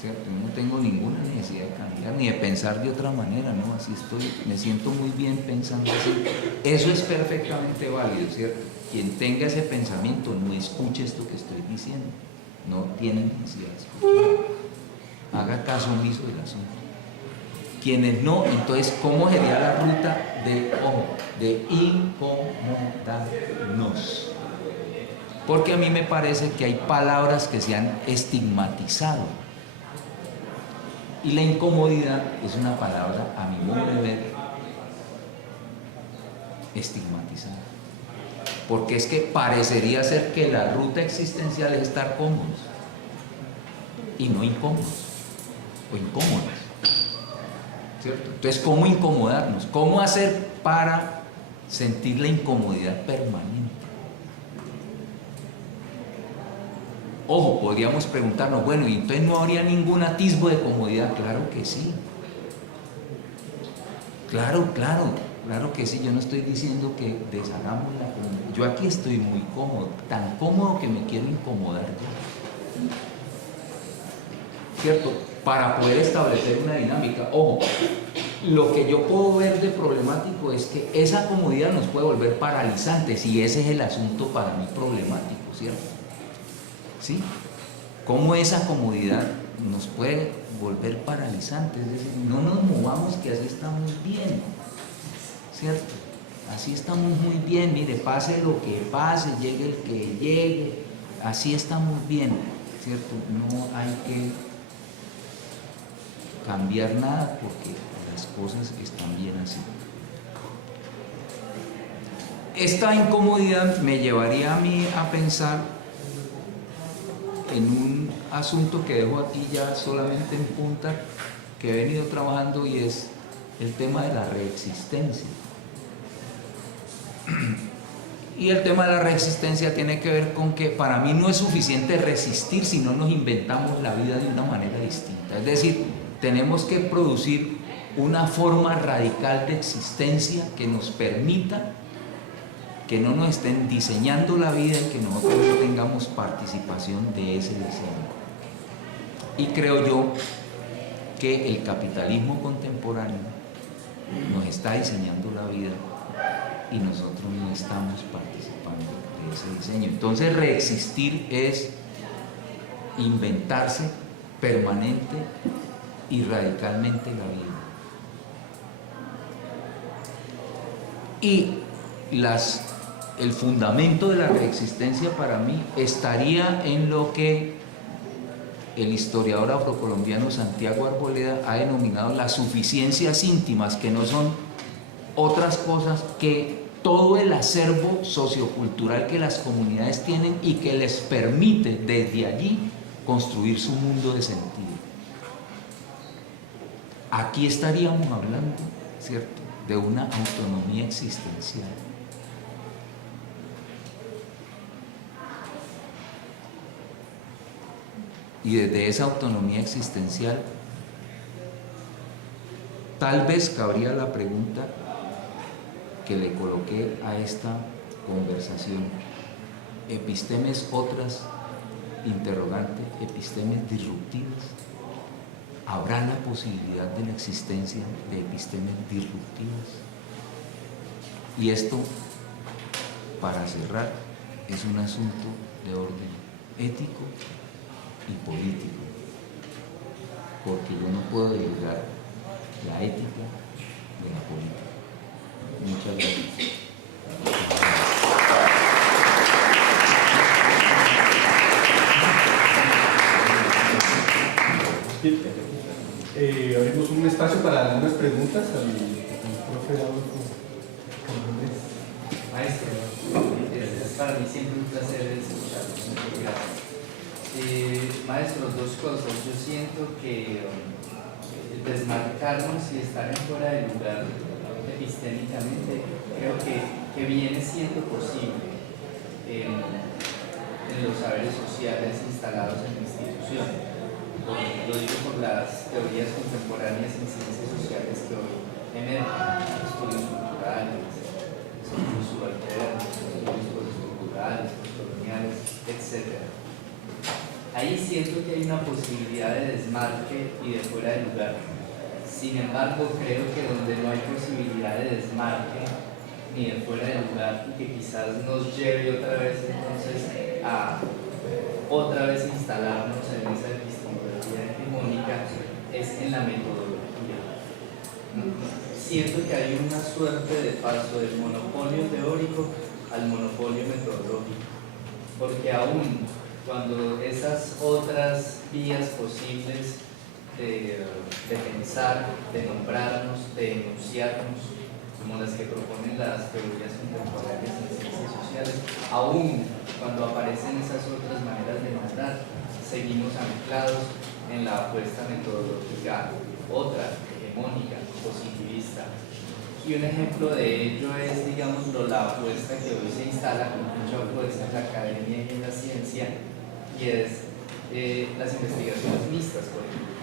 ¿Cierto? Yo no tengo ninguna necesidad de cambiar, ni de pensar de otra manera, ¿no? Así estoy, me siento muy bien pensando así. Eso es perfectamente válido, ¿cierto? Quien tenga ese pensamiento no escuche esto que estoy diciendo, no tiene necesidad de escuchar. Haga caso omiso del asunto. Quienes no, entonces, ¿cómo sería la ruta de incomodarnos? Porque a mí me parece que hay palabras que se han estigmatizado. Y la incomodidad es una palabra, a mi modo de ver, estigmatizada. Porque es que parecería ser que la ruta existencial es estar cómodos y no incómodos o incómodas, ¿cierto? Entonces, ¿cómo incomodarnos? ¿Cómo hacer para sentir la incomodidad permanente? Ojo, podríamos preguntarnos, bueno, ¿y entonces no habría ningún atisbo de comodidad? Claro que sí. Claro que sí. Yo no estoy diciendo que deshagamos la comodidad. Yo aquí estoy muy cómodo, tan cómodo que me quiero incomodar yo, ¿cierto? Para poder establecer una dinámica. Ojo, lo que yo puedo ver de problemático es que esa comodidad nos puede volver paralizantes, y ese es el asunto para mí problemático, ¿cierto? ¿Sí? ¿Cómo esa comodidad nos puede volver paralizantes? Es decir, no nos movamos, que así estamos bien, ¿cierto? Así estamos muy bien, mire, pase lo que pase, llegue el que llegue, así estamos bien, ¿cierto? No hay que cambiar nada porque las cosas están bien así. Esta incomodidad me llevaría a mí a pensar en un asunto que dejo aquí ya solamente en punta, que he venido trabajando, y es el tema de la reexistencia. Y el tema de la reexistencia tiene que ver con que para mí no es suficiente resistir si no nos inventamos la vida de una manera distinta. Es decir, tenemos que producir una forma radical de existencia que nos permita que no nos estén diseñando la vida y que nosotros no tengamos participación de ese diseño. Y creo yo que el capitalismo contemporáneo nos está diseñando la vida y nosotros no estamos participando de ese diseño. Entonces, reexistir es inventarse permanente y radicalmente la vida. Y el fundamento de la reexistencia para mí estaría en lo que el historiador afrocolombiano Santiago Arboleda ha denominado las suficiencias íntimas, que no son otras cosas que todo el acervo sociocultural que las comunidades tienen y que les permite desde allí construir su mundo de sentido. Aquí estaríamos hablando, ¿cierto?, de una autonomía existencial. Y desde esa autonomía existencial, tal vez cabría la pregunta que le coloqué a esta conversación: epistemes otras, interrogante, epistemes disruptivas. ¿Habrá la posibilidad de la existencia de epistemes disruptivas? Y esto, para cerrar, es un asunto de orden ético y político, porque yo no puedo delegar la ética de la política. Muchas gracias. Abrimos un espacio para algunas preguntas al profe Adolfo Fernández. Maestro, es para mí siempre un placer escucharlos. Muchas gracias. Maestro, dos cosas. Yo siento que desmarcarnos y estar en fuera de lugar epistémicamente creo que viene siendo posible en los saberes sociales instalados en la institución. Lo digo por las teorías contemporáneas en ciencias sociales que hoy emergen: estudios culturales, estudios subalternos, estudios postculturales, postcoloniales, etc. Ahí siento que hay una posibilidad de desmarque y de fuera de lugar. Sin embargo, creo que donde no hay posibilidad de desmarque ni de fuera de lugar, y que quizás nos lleve otra vez entonces a otra vez instalarnos en esa epistemología hegemónica, es en la metodología. Siento que hay una suerte de paso del monopolio teórico al monopolio metodológico, porque aún cuando esas otras vías posibles de pensar, de nombrarnos, de enunciarnos, como las que proponen las teorías contemporáneas en ciencias sociales, aún cuando aparecen esas otras maneras de nombrar, seguimos anclados en la apuesta metodológica otra, hegemónica, positivista. Y un ejemplo de ello es, digamos, la apuesta que hoy se instala con mucha fuerza en la academia y en la ciencia, y es las investigaciones mixtas, por ejemplo.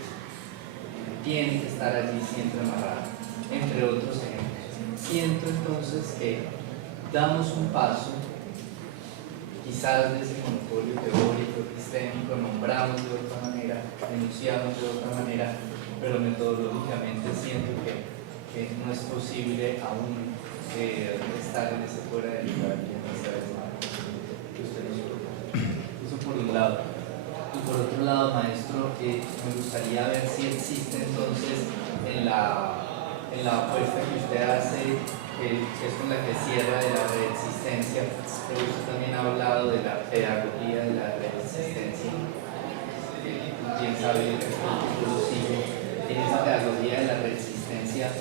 Tienen que estar allí siempre amarradas, entre otros ejemplos. Siento entonces que damos un paso, quizás de ese monopolio teórico, epistémico, nombramos de otra manera, enunciamos de otra manera, pero metodológicamente siento que no es posible aún estar en ese fuera de lugar y en esa desmarca que usted nos propone. Eso por un lado. Y por otro lado, maestro, me gustaría ver si existe entonces en la apuesta que usted hace, que es con la que cierra, de la reexistencia. Pero usted también ha hablado de la pedagogía de la reexistencia. Quién sabe, yo lo sigo en esa pedagogía de la reexistencia,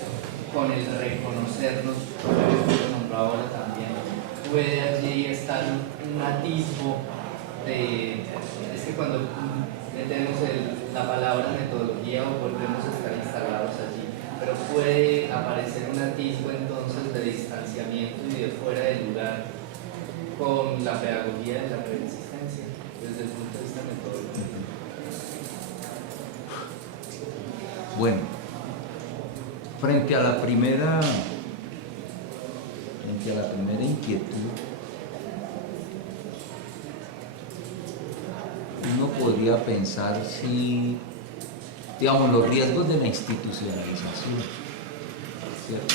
con el reconocernos, como lo nombró ahora también, puede allí estar un atisbo de... Es que cuando metemos la palabra metodología o volvemos a estar instalados allí, pero puede aparecer un atisbo entonces de distanciamiento y de fuera de lugar con la pedagogía de la reexistencia desde el punto de vista metodológico. Bueno, frente a la primera inquietud, uno podría pensar si, digamos, los riesgos de la institucionalización, ¿cierto?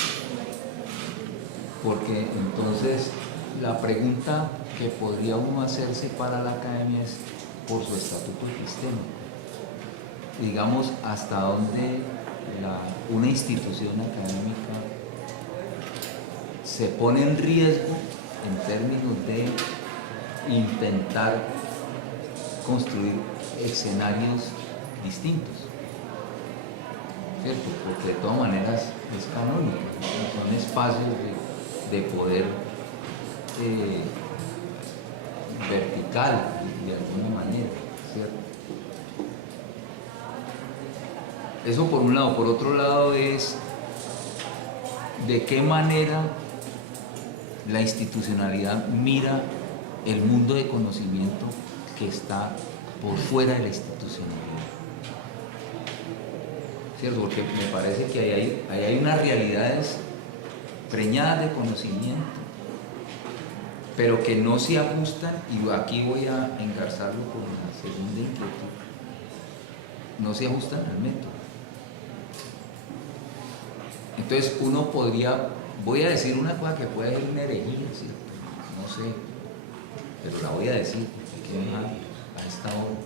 Porque entonces la pregunta que podría uno hacerse para la academia es por su estatuto epistémico. Digamos, hasta dónde una institución académica se pone en riesgo en términos de intentar construir escenarios distintos, ¿cierto? Porque de todas maneras es canónico, son espacios de poder vertical, de alguna manera, ¿cierto? Eso por un lado. Por otro lado es de qué manera la institucionalidad mira el mundo de conocimiento que está por fuera de la institucionalidad, ¿cierto? Porque me parece que ahí hay unas realidades preñadas de conocimiento, pero que no se ajustan, y aquí voy a engarzarlo con la segunda inquietud, no se ajustan al método. Entonces uno podría, voy a decir una cosa que puede ser una herejía, ¿cierto? No sé, pero la voy a decir, porque qué mal a esta hora.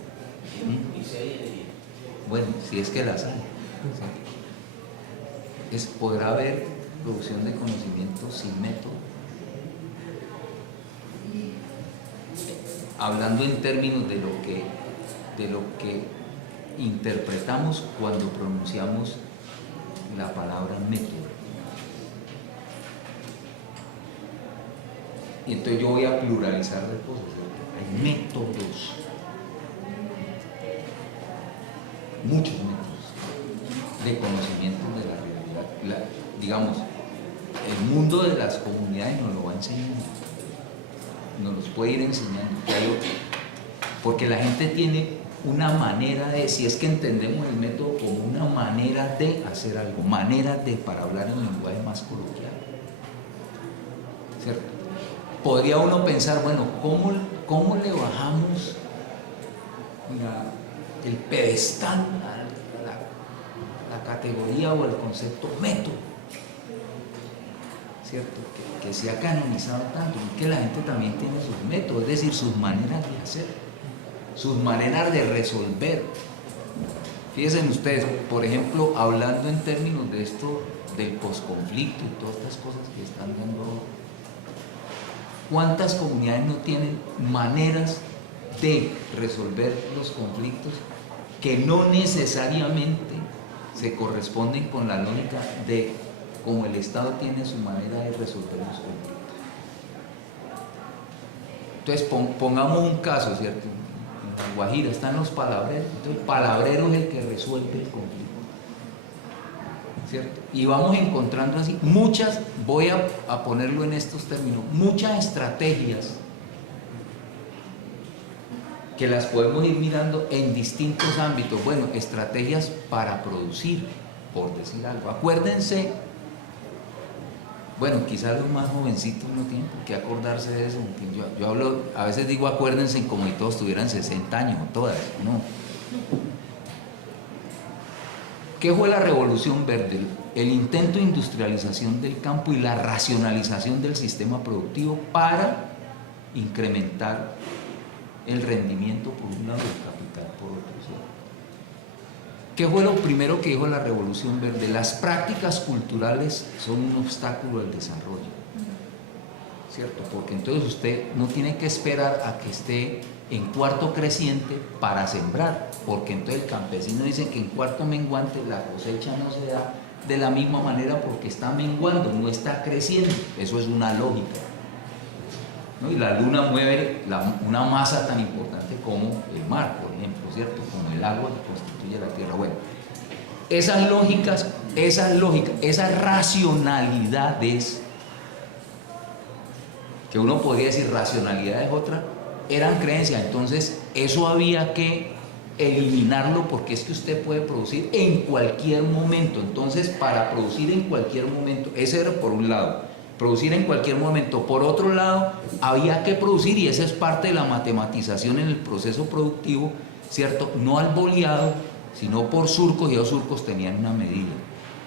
Bueno, si es que las hay. ¿Podrá haber producción de conocimiento sin método? Hablando en términos de lo que interpretamos cuando pronunciamos la palabra método. Y entonces yo voy a pluralizar las cosas. Hay métodos, muchos métodos de conocimiento de la realidad. Digamos, el mundo de las comunidades nos lo va enseñando, nos los puede ir enseñando, porque la gente tiene una manera de, si es que entendemos el método como una manera de hacer algo, manera de, para hablar en lenguaje más coloquial, ¿cierto? Podría uno pensar, bueno, ¿cómo le bajamos el pedestal a la categoría o el concepto método, ¿cierto? Que se ha canonizado tanto, y que la gente también tiene sus métodos, es decir, sus maneras de hacer, sus maneras de resolver. Fíjense ustedes, por ejemplo, hablando en términos de esto, del posconflicto y todas estas cosas que están dando, ¿cuántas comunidades no tienen maneras de resolver los conflictos que no necesariamente se corresponden con la lógica de cómo el Estado tiene su manera de resolver los conflictos? Entonces, pongamos un caso, ¿cierto? En La Guajira están los palabreros. Entonces, el palabrero es el que resuelve el conflicto, ¿cierto? Y vamos encontrando así muchas, voy a ponerlo en estos términos, muchas estrategias que las podemos ir mirando en distintos ámbitos. Bueno, estrategias para producir, por decir algo. Acuérdense, bueno, quizás los más jovencitos no tienen por qué acordarse de eso. Yo hablo, a veces digo acuérdense como si todos tuvieran 60 años o todas, ¿no? ¿Qué fue la Revolución Verde? El intento de industrialización del campo y la racionalización del sistema productivo para incrementar el rendimiento por un lado y el capital por otro. ¿Qué fue lo primero que dijo la Revolución Verde? Las prácticas culturales son un obstáculo al desarrollo, ¿cierto? Porque entonces usted no tiene que esperar a que esté en cuarto creciente para sembrar, porque entonces el campesino dice que en cuarto menguante la cosecha no se da de la misma manera porque está menguando, no está creciendo. Eso es una lógica, ¿no? Y la luna mueve una masa tan importante como el mar, por ejemplo, ¿cierto? Como el agua que constituye la tierra. Bueno, esas lógicas, esas racionalidades, que uno podría decir racionalidad es otra, eran creencias. Entonces eso había que eliminarlo, porque es que usted puede producir en cualquier momento. Entonces, para producir en cualquier momento, ese era por un lado, producir en cualquier momento. Por otro lado, había que producir, y esa es parte de la matematización en el proceso productivo, ¿cierto? No al boleado, sino por surcos, y los surcos tenían una medida.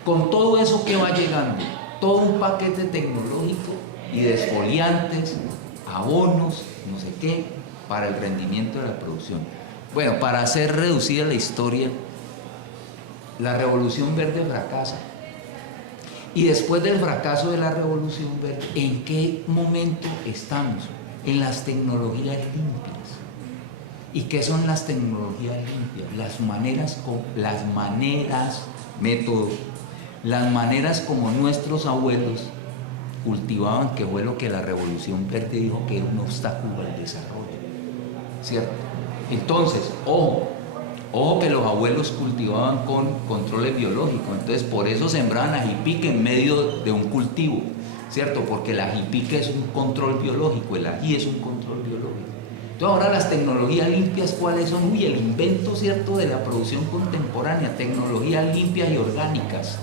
Con todo eso que va llegando, todo un paquete tecnológico y de esfoliantes, abonos, no sé qué, para el rendimiento de la producción. Bueno, para hacer reducida la historia, la Revolución Verde fracasa. Y después del fracaso de la Revolución Verde, ¿en qué momento estamos? En las tecnologías limpias. ¿Y qué son las tecnologías limpias? Las maneras como nuestros abuelos cultivaban, que fue lo que la Revolución Verde dijo que era un obstáculo al desarrollo, ¿cierto? Entonces, ojo que los abuelos cultivaban con controles biológicos, entonces por eso sembraban ajipique en medio de un cultivo, ¿cierto? Porque el ajipique es un control biológico, el ají es un control biológico. Entonces ahora las tecnologías limpias, ¿cuáles son? Uy, el invento, ¿cierto?, de la producción contemporánea, tecnologías limpias y orgánicas.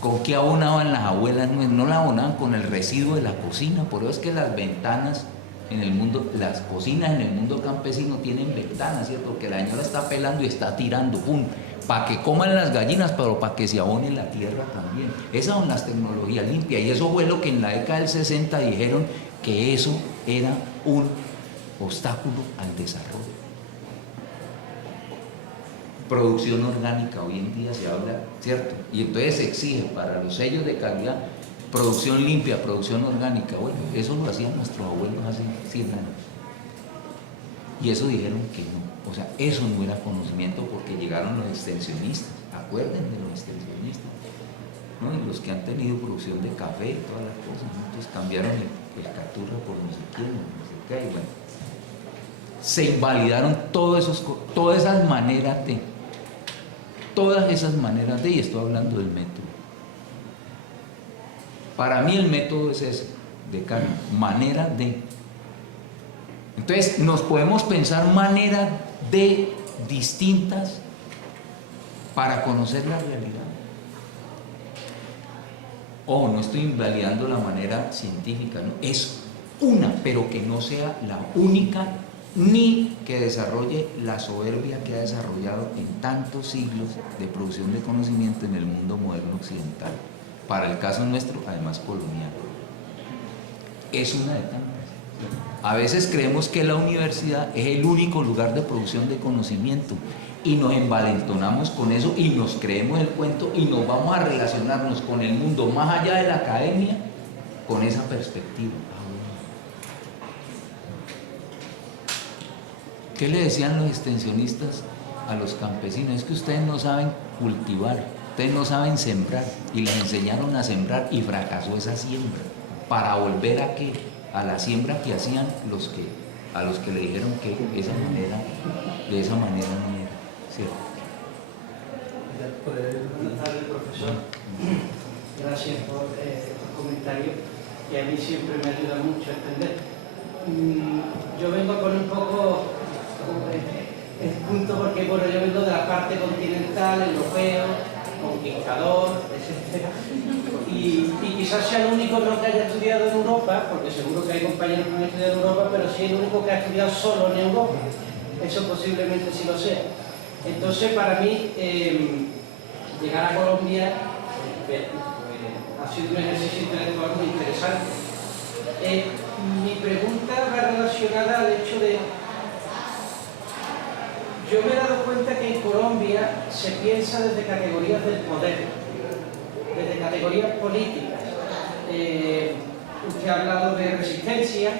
¿Con qué abonaban las abuelas? No la abonaban con el residuo de la cocina, por eso es que las ventanas en el mundo, las cocinas en el mundo campesino tienen ventanas, ¿cierto? Porque la señora está pelando y está tirando, ¡pum!, para que coman las gallinas, pero para que se abone la tierra también. Esas son las tecnologías limpias, y eso fue lo que en la década del 60 dijeron que eso era un obstáculo al desarrollo. Producción orgánica, hoy en día se habla, ¿cierto? Y entonces se exige para los sellos de calidad producción limpia, producción orgánica. Bueno, eso lo hacían nuestros abuelos hace 100 años. Y eso dijeron que no. O sea, eso no era conocimiento, porque llegaron los extensionistas. Acuérdense de los extensionistas, ¿no? Y los que han tenido producción de café y todas las cosas, ¿no? Entonces cambiaron el caturra por no sé quién, no sé qué, y bueno. Se invalidaron todas esas maneras de, y estoy hablando del método. Para mí el método es ese, de Kahneman, manera de. Entonces nos podemos pensar maneras de distintas para conocer la realidad. Ojo, no estoy invalidando la manera científica, ¿no? Es una, pero que no sea la única, ni que desarrolle la soberbia que ha desarrollado en tantos siglos de producción de conocimiento en el mundo moderno occidental. Para el caso nuestro, además colonial. Es una de tantas. A veces creemos que la universidad es el único lugar de producción de conocimiento y nos envalentonamos con eso y nos creemos el cuento y nos vamos a relacionarnos con el mundo más allá de la academia con esa perspectiva. ¿Qué le decían los extensionistas a los campesinos? Es que ustedes no saben cultivar, ustedes no saben sembrar, y les enseñaron a sembrar y fracasó esa siembra, para volver a qué, a la siembra que hacían a los que le dijeron que de esa manera no era, ¿cierto? Buenas tardes, profesor. Gracias por estos comentarios, que a mí siempre me ayuda mucho a entender. Yo vengo a poner un poco el punto, porque bueno, yo vengo de la parte continental, europeo, conquistador, etc. Y quizás sea el único no que haya estudiado en Europa, porque seguro que hay compañeros que no han estudiado en Europa, pero sí el único que ha estudiado solo en Europa. Eso posiblemente sí lo sea. Entonces, para mí, llegar a Colombia ha sido un ejercicio intelectual muy interesante. Mi pregunta va relacionada al hecho de... Yo me he dado cuenta que en Colombia se piensa desde categorías del poder, desde categorías políticas. Usted ha hablado de resistencia,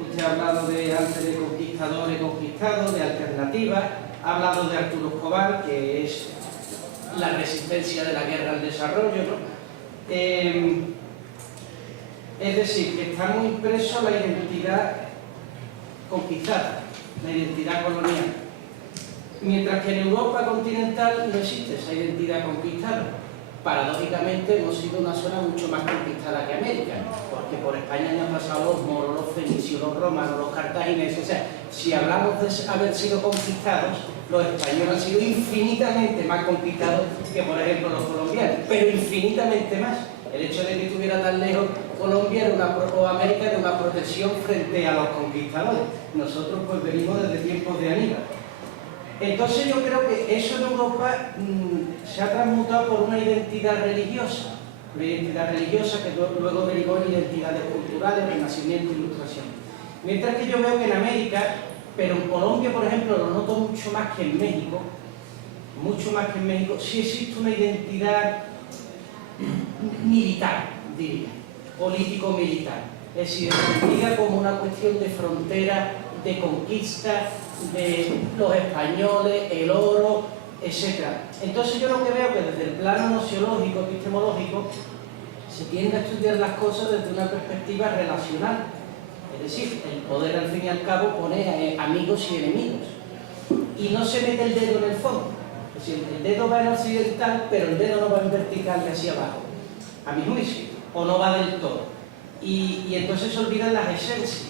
usted ha hablado antes de conquistador y conquistado, de alternativa, ha hablado de Arturo Escobar, que es la resistencia de la guerra al desarrollo, ¿no? Es decir, que está muy impreso la identidad conquistada, la identidad colonial. Mientras que en Europa continental no existe esa identidad conquistada. Paradójicamente hemos sido una zona mucho más conquistada que América, porque por España han pasado los moros, los fenicios, los romanos, los cartagineses. O sea, si hablamos de haber sido conquistados, los españoles han sido infinitamente más conquistados que, por ejemplo, los colombianos, pero infinitamente más. El hecho de que estuviera tan lejos Colombia o América era una protección frente a los conquistadores. Nosotros pues venimos desde tiempos de Aníbal. Entonces yo creo que eso en Europa se ha transmutado por una identidad religiosa que luego derivó en identidades culturales, renacimiento, ilustración. Mientras que yo veo que en América, pero en Colombia, por ejemplo, lo noto mucho más que en México, sí existe una identidad militar, diría, político-militar. Es decir, entendida como una cuestión de frontera, de conquista, de los españoles, el oro, etc. Entonces yo lo que veo que desde el plano nociológico, epistemológico, se tiende a estudiar las cosas desde una perspectiva relacional. Es decir, el poder al fin y al cabo pone amigos y enemigos. Y no se mete el dedo en el fondo. Es decir, el dedo va en occidental, pero el dedo no va en vertical y hacia abajo, a mi juicio, o no va del todo. Y entonces se olvidan las esencias,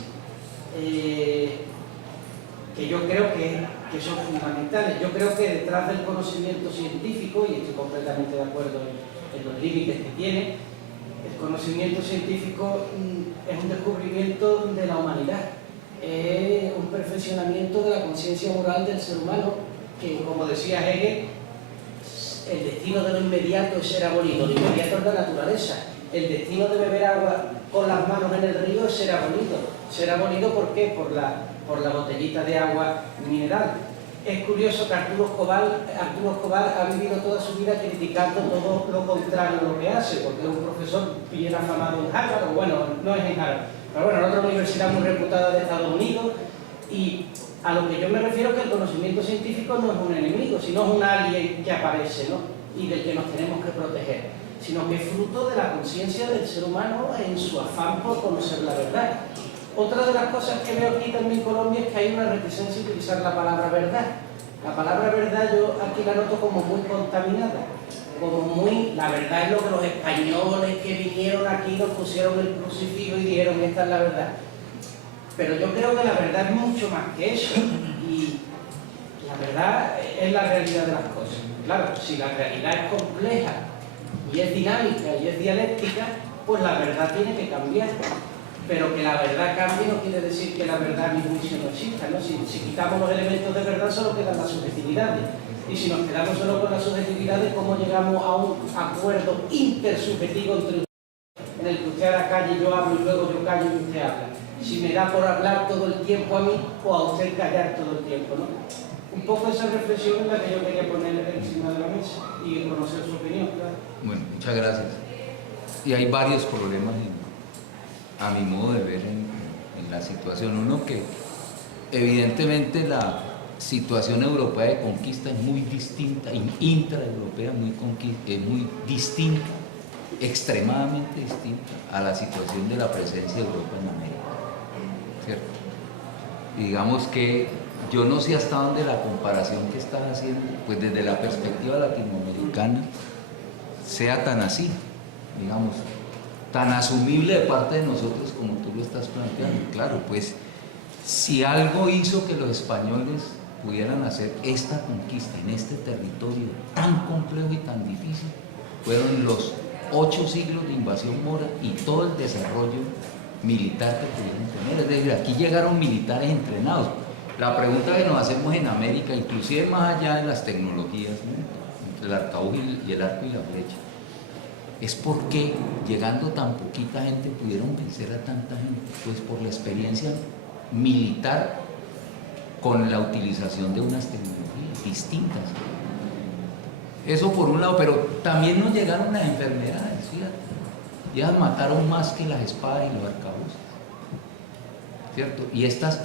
que yo creo que son fundamentales. Yo creo que detrás del conocimiento científico, y estoy completamente de acuerdo en los límites que tiene, el conocimiento científico es un descubrimiento de la humanidad, es un perfeccionamiento de la conciencia moral del ser humano, que, como decía Hegel, el destino de lo inmediato es ser abolido. Lo inmediato es la naturaleza. El destino de beber agua con las manos en el río es ser abolido. Ser abolido, ¿por qué? Por la botellita de agua mineral. Es curioso que Arturo Escobar ha vivido toda su vida criticando todo lo contrario a lo que hace, porque es un profesor bien afamado en Harvard, o bueno, no es en Harvard, pero bueno, en otra universidad muy reputada de Estados Unidos. Y a lo que yo me refiero es que el conocimiento científico no es un enemigo, sino es un alien que aparece, ¿no? Y del que nos tenemos que proteger, sino que es fruto de la conciencia del ser humano en su afán por conocer la verdad. Otra de las cosas que veo aquí también en Colombia es que hay una reticencia a utilizar la palabra verdad. La palabra verdad yo aquí la noto como muy contaminada, como muy... La verdad es lo que los españoles que vinieron aquí nos pusieron el crucifijo y dijeron esta es la verdad. Pero yo creo que la verdad es mucho más que eso, y la verdad es la realidad de las cosas. Claro, si la realidad es compleja y es dinámica y es dialéctica, pues la verdad tiene que cambiar. Pero que la verdad cambie no quiere decir que la verdad a mi juicio no exista, ¿no? Si quitamos los elementos de verdad, solo quedan las subjetividades. Y si nos quedamos solo con las subjetividades, ¿cómo llegamos a un acuerdo intersubjetivo entre en el que usted hará calle, yo hablo y luego yo callo y usted habla? Si me da por hablar todo el tiempo a mí o a usted callar todo el tiempo, ¿no? Un poco esa reflexión es la que yo quería poner encima de la mesa y conocer su opinión, claro. Bueno, muchas gracias. Y hay varios problemas, a mi modo de ver, en la situación. Uno, que evidentemente la situación europea de conquista es muy distinta, intraeuropea es muy distinta, extremadamente distinta a la situación de la presencia de Europa en América, ¿cierto? Y digamos que yo no sé hasta dónde la comparación que estás haciendo, pues desde la perspectiva latinoamericana, sea tan así, digamos, tan asumible de parte de nosotros como tú lo estás planteando. Claro, pues si algo hizo que los españoles pudieran hacer esta conquista en este territorio tan complejo y tan difícil, fueron los 8 siglos de invasión mora y todo el desarrollo militar que pudieron tener. Es decir, aquí llegaron militares entrenados. La pregunta que nos hacemos en América, inclusive más allá de las tecnologías, ¿no?, entre el arcabuz y el arco y la flecha, es por qué, llegando tan poquita gente, pudieron vencer a tanta gente. Pues por la experiencia militar con la utilización de unas tecnologías distintas. Eso por un lado, pero también nos llegaron las enfermedades, fíjate. Ellas mataron más que las espadas y los arcabuces, ¿cierto? Y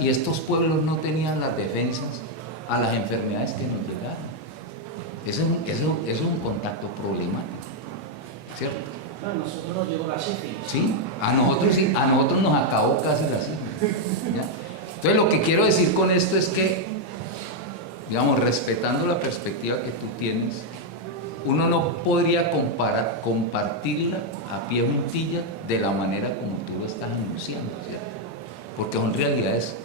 estos pueblos no tenían las defensas a las enfermedades que nos llegaron. Eso es un contacto problemático, ¿cierto? A nosotros nos llegó la sífilis. Sí, a nosotros nos acabó casi la sífilis, ¿ya? Entonces lo que quiero decir con esto es que, digamos, respetando la perspectiva que tú tienes, uno no podría compartirla a pie juntilla de la manera como tú lo estás enunciando, ¿cierto? Porque son realidades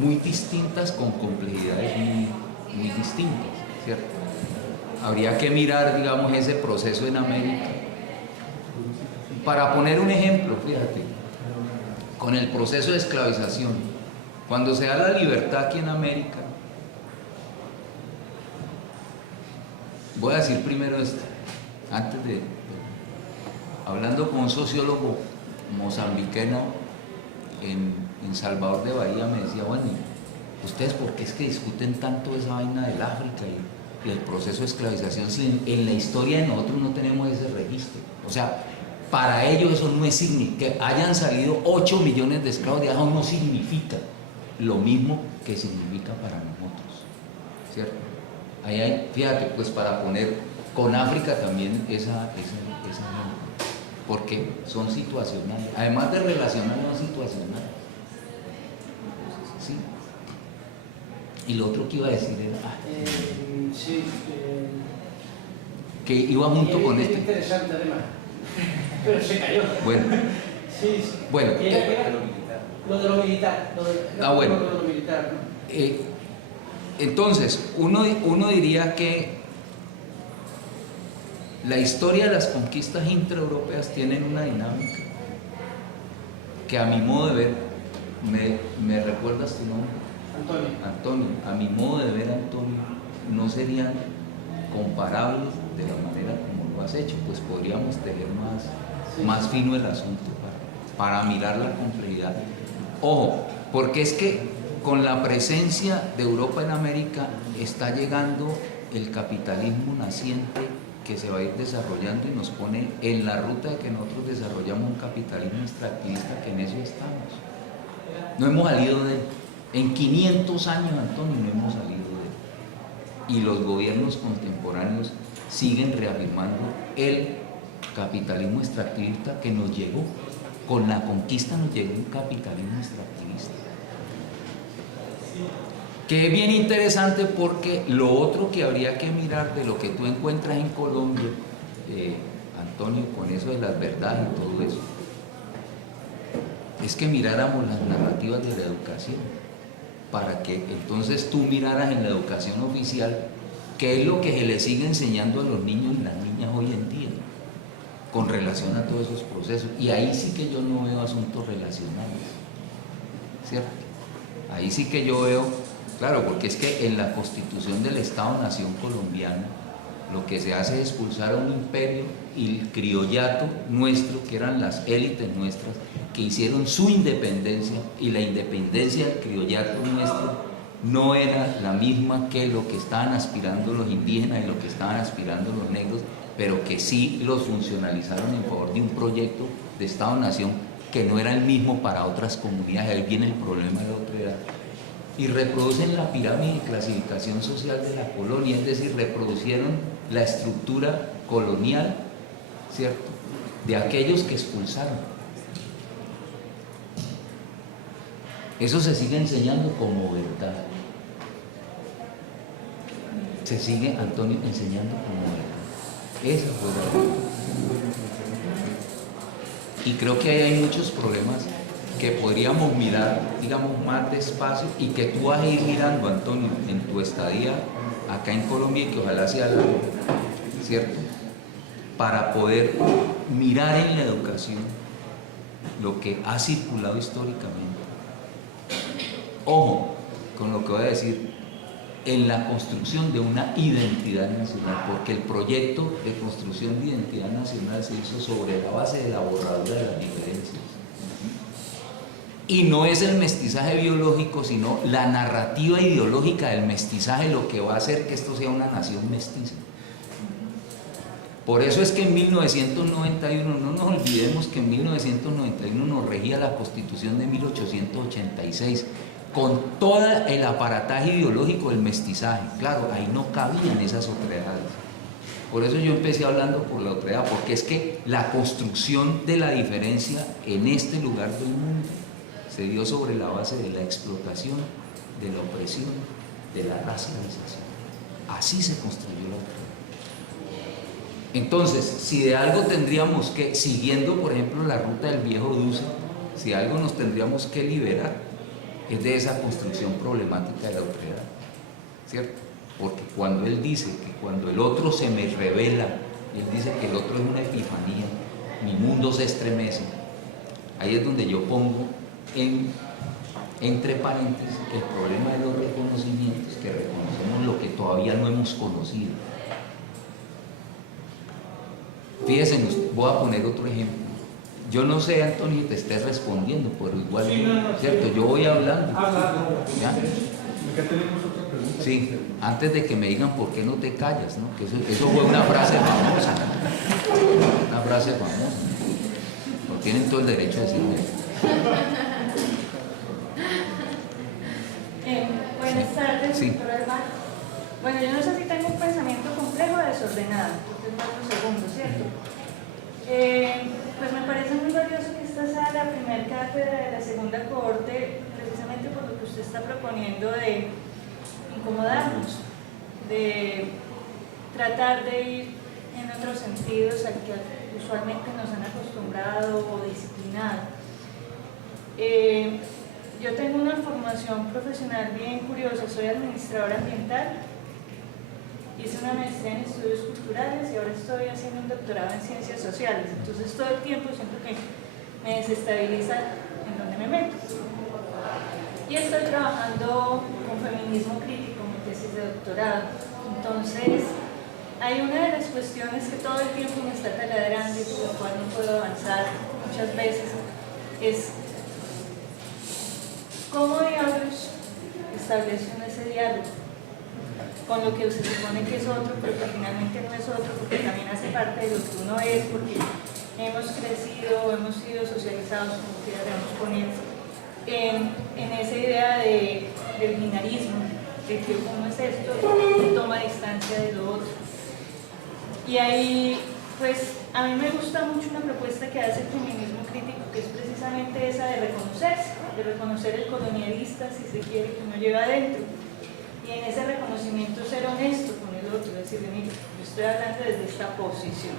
muy distintas con complejidades muy distintas, ¿cierto? Habría que mirar, digamos, ese proceso en América. Para poner un ejemplo, fíjate, con el proceso de esclavización, cuando se da la libertad aquí en América, voy a decir primero esto, hablando con un sociólogo mozambiqueño en Salvador de Bahía, me decía, bueno, ¿ustedes por qué es que discuten tanto esa vaina del África y el proceso de esclavización si en la historia de nosotros no tenemos ese registro? O sea, para ellos eso no es que hayan salido 8 millones de esclavos de eso no significa lo mismo que significa para nosotros, ¿cierto? Ahí hay, fíjate, pues para poner con África también esa porque son situacionales, además de relacional, no situacional. ¿Sí? Y lo otro que iba a decir era Sí, que iba junto con es este. interesante además, pero se cayó. Bueno, Sí, sí. bueno. ¿Qué era? Lo de lo militar. Bueno. Lo de lo militar, ¿no? Entonces, uno diría que la historia de las conquistas intraeuropeas tienen una dinámica que a mi modo de ver, ¿me recuerdas tu nombre? Antonio, a mi modo de ver, Antonio, no serían comparables de la manera como lo has hecho, pues podríamos tener más fino el asunto para mirar la complejidad. Ojo, porque es que con la presencia de Europa en América está llegando el capitalismo naciente que se va a ir desarrollando y nos pone en la ruta de que nosotros desarrollamos un capitalismo extractivista, que en eso estamos. No hemos salido de él. En 500 años, Antonio, no hemos salido de él. Y los gobiernos contemporáneos siguen reafirmando el capitalismo extractivista que nos llegó. Con la conquista nos llegó un capitalismo extractivista. Que es bien interesante porque lo otro que habría que mirar de lo que tú encuentras en Colombia, Antonio, con eso de las verdades y todo eso, es que miráramos las narrativas de la educación, para que entonces tú miraras en la educación oficial qué es lo que se le sigue enseñando a los niños y las niñas hoy en día, con relación a todos esos procesos. Y ahí sí que yo no veo asuntos relacionales, ¿cierto? Ahí sí que yo veo, claro, porque es que en la constitución del Estado-Nación colombiano lo que se hace es expulsar a un imperio y el criollato nuestro, que eran las élites nuestras, que hicieron su independencia, y la independencia del criollato nuestro no era la misma que lo que estaban aspirando los indígenas y lo que estaban aspirando los negros, pero que sí los funcionalizaron en favor de un proyecto de Estado-Nación que no era el mismo para otras comunidades. Ahí viene el problema de la otredad. Y reproducen la pirámide de clasificación social de la colonia, es decir, reproducieron la estructura colonial, ¿cierto?, de aquellos que expulsaron. Eso se sigue enseñando como verdad. Se sigue, Antonio, enseñando como verdad. Esa fue la verdad. Y creo que ahí hay muchos problemas que podríamos mirar, digamos, más despacio, y que tú vas a ir mirando, Antonio, en tu estadía acá en Colombia, y que ojalá sea largo, ¿cierto?, para poder mirar en la educación lo que ha circulado históricamente. Ojo con lo que voy a decir, en la construcción de una identidad nacional, porque el proyecto de construcción de identidad nacional se hizo sobre la base de la borradura de las diferencias. Y no es el mestizaje biológico, sino la narrativa ideológica del mestizaje lo que va a hacer que esto sea una nación mestiza. Por eso es que en 1991, no nos olvidemos que en 1991 nos regía la Constitución de 1886, con todo el aparataje ideológico del mestizaje. Claro, ahí no cabían esas otredades. Por eso yo empecé hablando por la otredad, porque es que la construcción de la diferencia en este lugar del mundo se dio sobre la base de la explotación, de la opresión, de la racialización. Así se construyó la otredad. Entonces, si de algo tendríamos que, siguiendo por ejemplo la ruta del viejo Duce, si algo nos tendríamos que liberar, es de esa construcción problemática de la otredad, ¿cierto? Porque cuando él dice que cuando el otro se me revela, él dice que el otro es una epifanía, mi mundo se estremece, ahí es donde yo pongo entre paréntesis el problema de los reconocimientos, que reconocemos lo que todavía no hemos conocido. Fíjense, voy a poner otro ejemplo. Yo no sé, Antonio, si te estés respondiendo, pero igual, sí, no, ¿cierto? Yo voy hablando. ¿Ya? Acá tenemos otra pregunta. Sí, antes de que me digan por qué no te callas, ¿no? Que eso fue una frase famosa. Una frase famosa. No tienen todo el derecho a decirme eso. Buenas tardes, Sí. doctor Albano. Bueno, yo no sé si tengo un pensamiento complejo o desordenado, porque es 4 segundos, ¿cierto? Pues me parece muy valioso que esta sea la primera cátedra de la segunda cohorte, precisamente por lo que usted está proponiendo de incomodarnos, de tratar de ir en otros sentidos al que usualmente nos han acostumbrado o disciplinado. Yo tengo una formación profesional bien curiosa, soy administradora ambiental, hice una maestría en estudios culturales y ahora estoy haciendo un doctorado en ciencias sociales, entonces todo el tiempo siento que me desestabiliza en donde me meto. Y estoy trabajando con feminismo crítico, mi tesis de doctorado. Entonces, hay una de las cuestiones que todo el tiempo me está taladrando y por la cual no puedo avanzar muchas veces, es cómo diablos establece uno ese diálogo con lo que se supone que es otro, pero que finalmente no es otro, porque también hace parte de lo que uno es, porque hemos crecido, hemos sido socializados, como queramos poner, en esa idea del binarismo, de que uno es esto y toma distancia de lo otro. Y ahí, pues, a mí me gusta mucho una propuesta que hace el feminismo crítico, que es precisamente esa de reconocerse, de reconocer el colonialista, si se quiere, que uno lleva adentro. Y en ese reconocimiento ser honesto con el otro, decirle, mira, yo estoy hablando desde esta posición,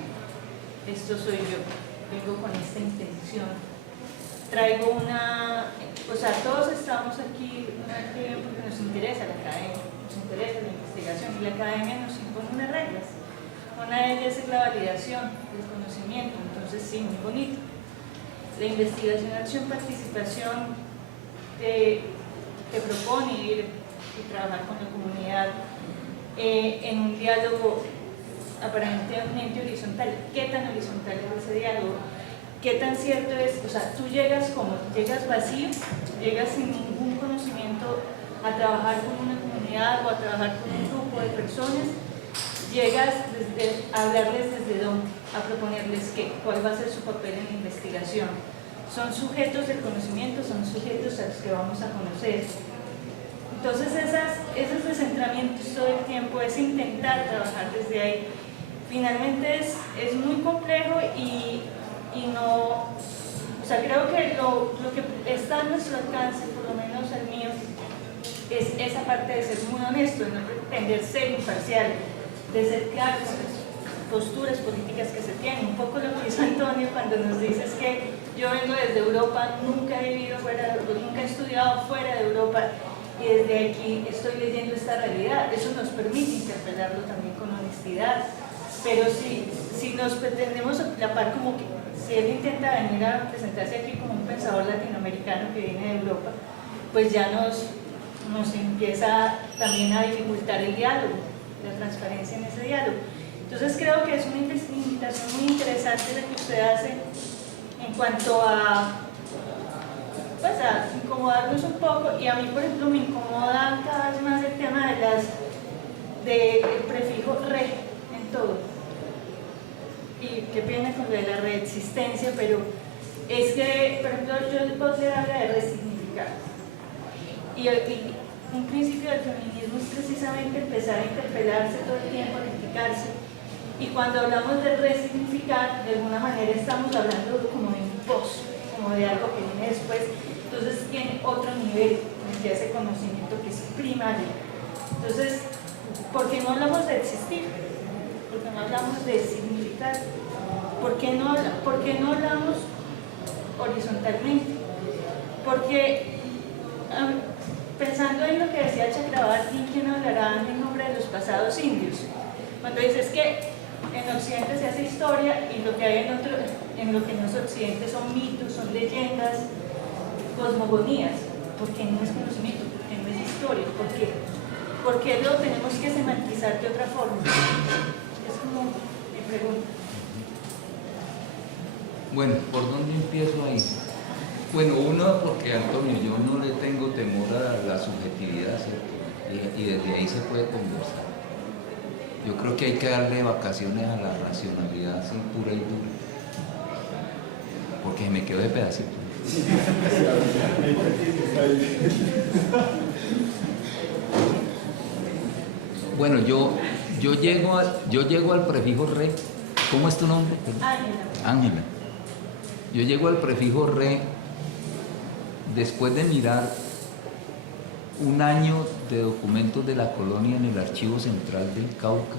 esto soy yo, vengo con esta intención, traigo una, o sea, todos estamos aquí porque nos interesa la academia, nos interesa la investigación, y la academia nos impone unas reglas. Una de ellas es la validación del conocimiento, entonces sí, muy bonito. La investigación, acción, participación te propone ir y trabajar con la comunidad en un diálogo aparentemente horizontal. ¿Qué tan horizontal es ese diálogo? ¿Qué tan cierto es? O sea, tú llegas como, llegas vacío, llegas sin ningún conocimiento a trabajar con una comunidad o a trabajar con un grupo de personas, llegas a hablarles desde dónde, a proponerles qué, cuál va a ser su papel en la investigación. Son sujetos del conocimiento, son sujetos a los que vamos a conocer. Entonces esos descentramientos todo el tiempo es intentar trabajar desde ahí. Finalmente es muy complejo y no, o sea, creo que lo que está a nuestro alcance, por lo menos el mío, es esa parte de ser muy honesto, de no pretender ser imparcial, de ser claros en las posturas políticas que se tienen. Un poco lo que hizo Antonio cuando nos dice es que yo vengo desde Europa, nunca he vivido fuera, nunca he estudiado fuera de Europa, y desde aquí estoy leyendo esta realidad. Eso nos permite interpretarlo también con honestidad, pero si nos pretendemos atrapar como que si él intenta venir a presentarse aquí como un pensador latinoamericano que viene de Europa, pues ya nos empieza también a dificultar el diálogo, la transparencia en ese diálogo. Entonces creo que es una invitación muy interesante la que usted hace en cuanto a pues a incomodarnos un poco, y a mí por ejemplo me incomoda cada vez más el tema del prefijo re en todo. Y qué pena con lo de la reexistencia, pero es que, por ejemplo, yo el poder habla de resignificar. Y un principio del feminismo es precisamente empezar a interpelarse todo el tiempo, a criticarse. Y cuando hablamos de resignificar, de alguna manera estamos hablando como de un post, como de algo que viene después. Entonces tiene otro nivel de ese conocimiento que es primario. Entonces, ¿por qué no hablamos de existir? ¿Por qué no hablamos de significar? ¿Por qué no hablamos horizontalmente? Porque pensando en lo que decía Chakrabarti, ¿quién hablará en nombre de los pasados indios? Cuando dices que en Occidente se hace historia y lo que hay en lo que no es Occidente son mitos, son leyendas, cosmogonías. ¿Por qué no es conocimiento? ¿Por qué no es historia? ¿Por qué lo tenemos que semantizar de otra forma? Es como mi pregunta. Bueno, ¿por dónde empiezo ahí? Bueno, uno, porque Antonio, yo no le tengo temor a la subjetividad, ¿cierto? Y desde ahí se puede conversar. Yo creo que hay que darle vacaciones a la racionalidad así pura y dura, porque me quedo de pedacito. Bueno, yo llego al prefijo re ¿Cómo es tu nombre? Ángela. Ángela. Yo llego al prefijo re después de mirar un año de documentos de la colonia en el Archivo Central del Cauca.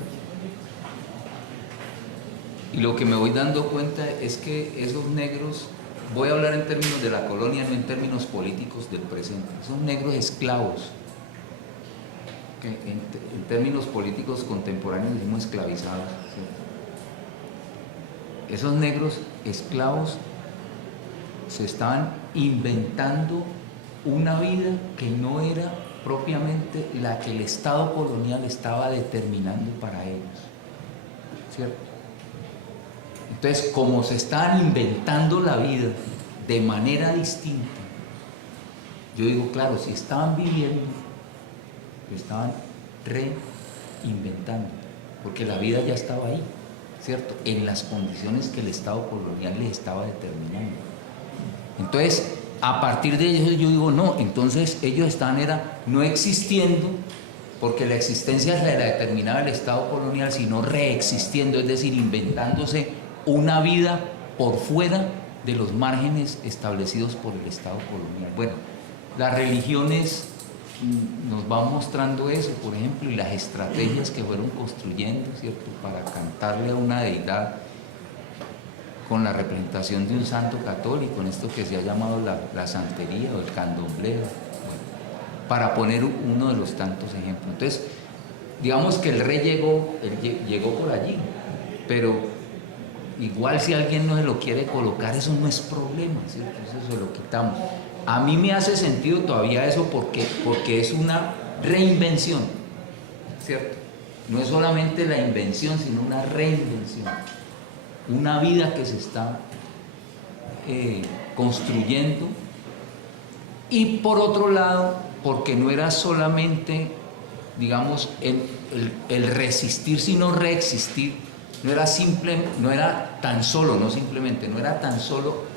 Y lo que me voy dando cuenta es que esos negros, voy a hablar en términos de la colonia, no en términos políticos del presente, son negros esclavos, que en términos políticos contemporáneos decimos esclavizados, ¿cierto? Esos negros esclavos se estaban inventando una vida que no era propiamente la que el Estado colonial estaba determinando para ellos, ¿cierto? Entonces, como se estaban inventando la vida de manera distinta, yo digo, claro, si estaban viviendo, estaban reinventando, porque la vida ya estaba ahí, ¿cierto? En las condiciones que el Estado colonial les estaba determinando. Entonces, a partir de ellos yo digo, no, entonces ellos estaban no existiendo, porque la existencia la determinaba el Estado colonial, sino reexistiendo, es decir, inventándose una vida por fuera de los márgenes establecidos por el Estado colonial. Bueno, las religiones nos van mostrando eso, por ejemplo, y las estrategias que fueron construyendo, ¿cierto?, para cantarle a una deidad con la representación de un santo católico, en esto que se ha llamado la santería o el candomblé, bueno, para poner uno de los tantos ejemplos. Entonces, digamos que el rey llegó por allí, pero igual si alguien no se lo quiere colocar, eso no es problema, ¿cierto? Eso se lo quitamos. A mí me hace sentido todavía eso porque es una reinvención, ¿cierto? No es solamente la invención, sino una reinvención. Una vida que se está construyendo. Y por otro lado, porque no era solamente, digamos, el resistir, sino reexistir. No era tan solo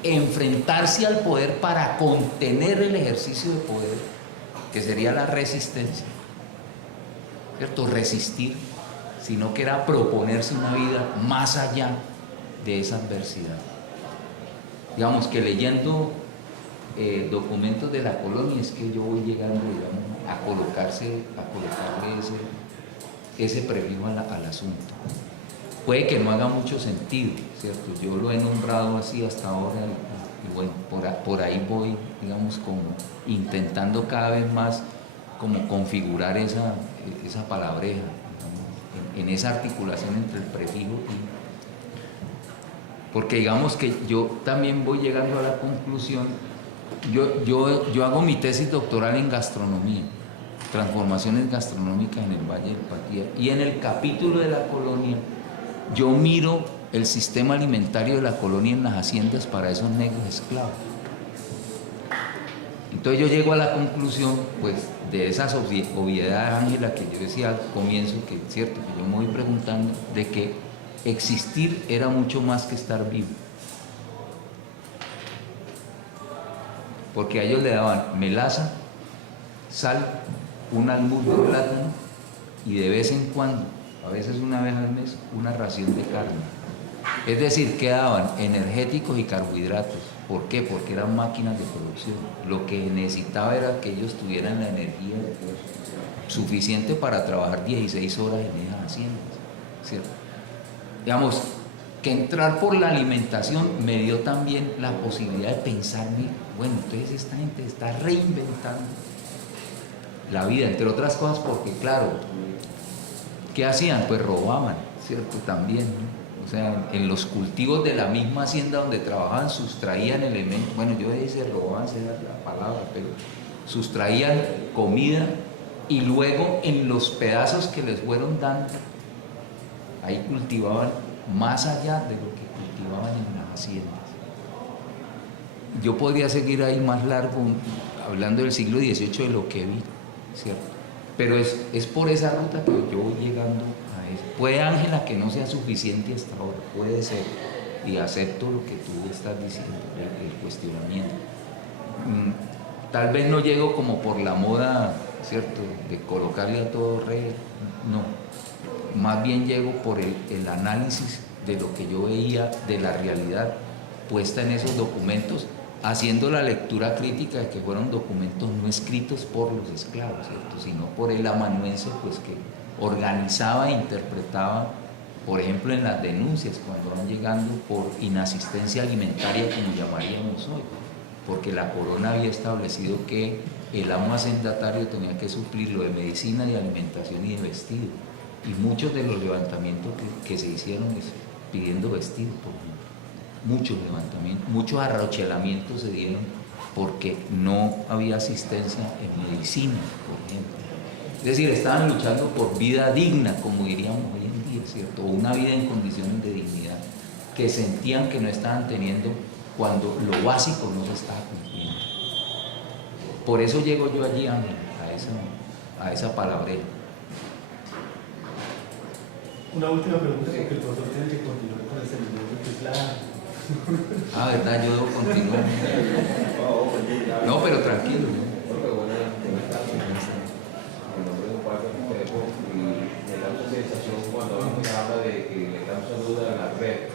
enfrentarse al poder para contener el ejercicio de poder, que sería la resistencia, ¿cierto? Resistir, sino que era proponerse una vida más allá de esa adversidad. Digamos que leyendo documentos de la colonia es que yo voy llegando, digamos, a colocarle ese prefijo al asunto. Puede que no haga mucho sentido, ¿cierto? Yo lo he nombrado así hasta ahora y bueno, por ahí voy, digamos, como intentando cada vez más como configurar esa palabreja, digamos, en esa articulación entre el prefijo porque digamos que yo también voy llegando a la conclusión, yo hago mi tesis doctoral en gastronomía, transformaciones gastronómicas en el Valle del Patía, y en el capítulo de la colonia yo miro el sistema alimentario de la colonia en las haciendas para esos negros esclavos. Entonces yo llego a la conclusión, pues, de esas obviedades, Ángela, que yo decía al comienzo, que es cierto, que yo me voy preguntando, de que existir era mucho más que estar vivo. Porque a ellos le daban melaza, sal, un almud de plátano y de vez en cuando, a veces una vez al mes, una ración de carne. Es decir, que daban energéticos y carbohidratos. ¿Por qué? Porque eran máquinas de producción. Lo que necesitaba era que ellos tuvieran la energía suficiente para trabajar 16 horas en esas haciendas, ¿cierto? Digamos, que entrar por la alimentación me dio también la posibilidad de pensarme, bueno, entonces esta gente está reinventando la vida, entre otras cosas porque, claro, ¿qué hacían? Pues robaban, ¿cierto? También, ¿no? O sea, en los cultivos de la misma hacienda donde trabajaban sustraían elementos, bueno, yo decía robaban, esa es la palabra, pero sustraían comida y luego en los pedazos que les fueron dando, ahí cultivaban más allá de lo que cultivaban en las haciendas. Yo podría seguir ahí más largo hablando del siglo XVIII de lo que vi, ¿cierto? Pero es por esa ruta que yo voy llegando a eso. Puede, Ángela, que no sea suficiente hasta ahora, puede ser, y acepto lo que tú estás diciendo, el cuestionamiento. Tal vez no llego como por la moda, ¿cierto?, de colocarle a todo rey, no. Más bien llego por el análisis de lo que yo veía de la realidad puesta en esos documentos, haciendo la lectura crítica de que fueron documentos no escritos por los esclavos, ¿cierto?, sino por el amanuense, pues, que organizaba e interpretaba, por ejemplo, en las denuncias cuando van llegando por inasistencia alimentaria, como llamaríamos hoy, porque la corona había establecido que el amo hacendatario tenía que suplir lo de medicina, de alimentación y de vestido, y muchos de los levantamientos que se hicieron es pidiendo vestido, por ejemplo. Muchos levantamientos, muchos arrochelamientos se dieron porque no había asistencia en medicina, por ejemplo. Es decir, estaban luchando por vida digna, como diríamos hoy en día, ¿cierto? O una vida en condiciones de dignidad, que sentían que no estaban teniendo cuando lo básico no se estaba cumpliendo. Por eso llego yo allí a esa palabrera. Una última pregunta, porque el profesor tiene que continuar con el seminario, que es la... Ah, ¿verdad? Yo debo continuar. No, pero tranquilo, ¿no? Mi nombre es Juan Pepo y me da mucha sensación cuando alguien habla de que le causa duda a la red.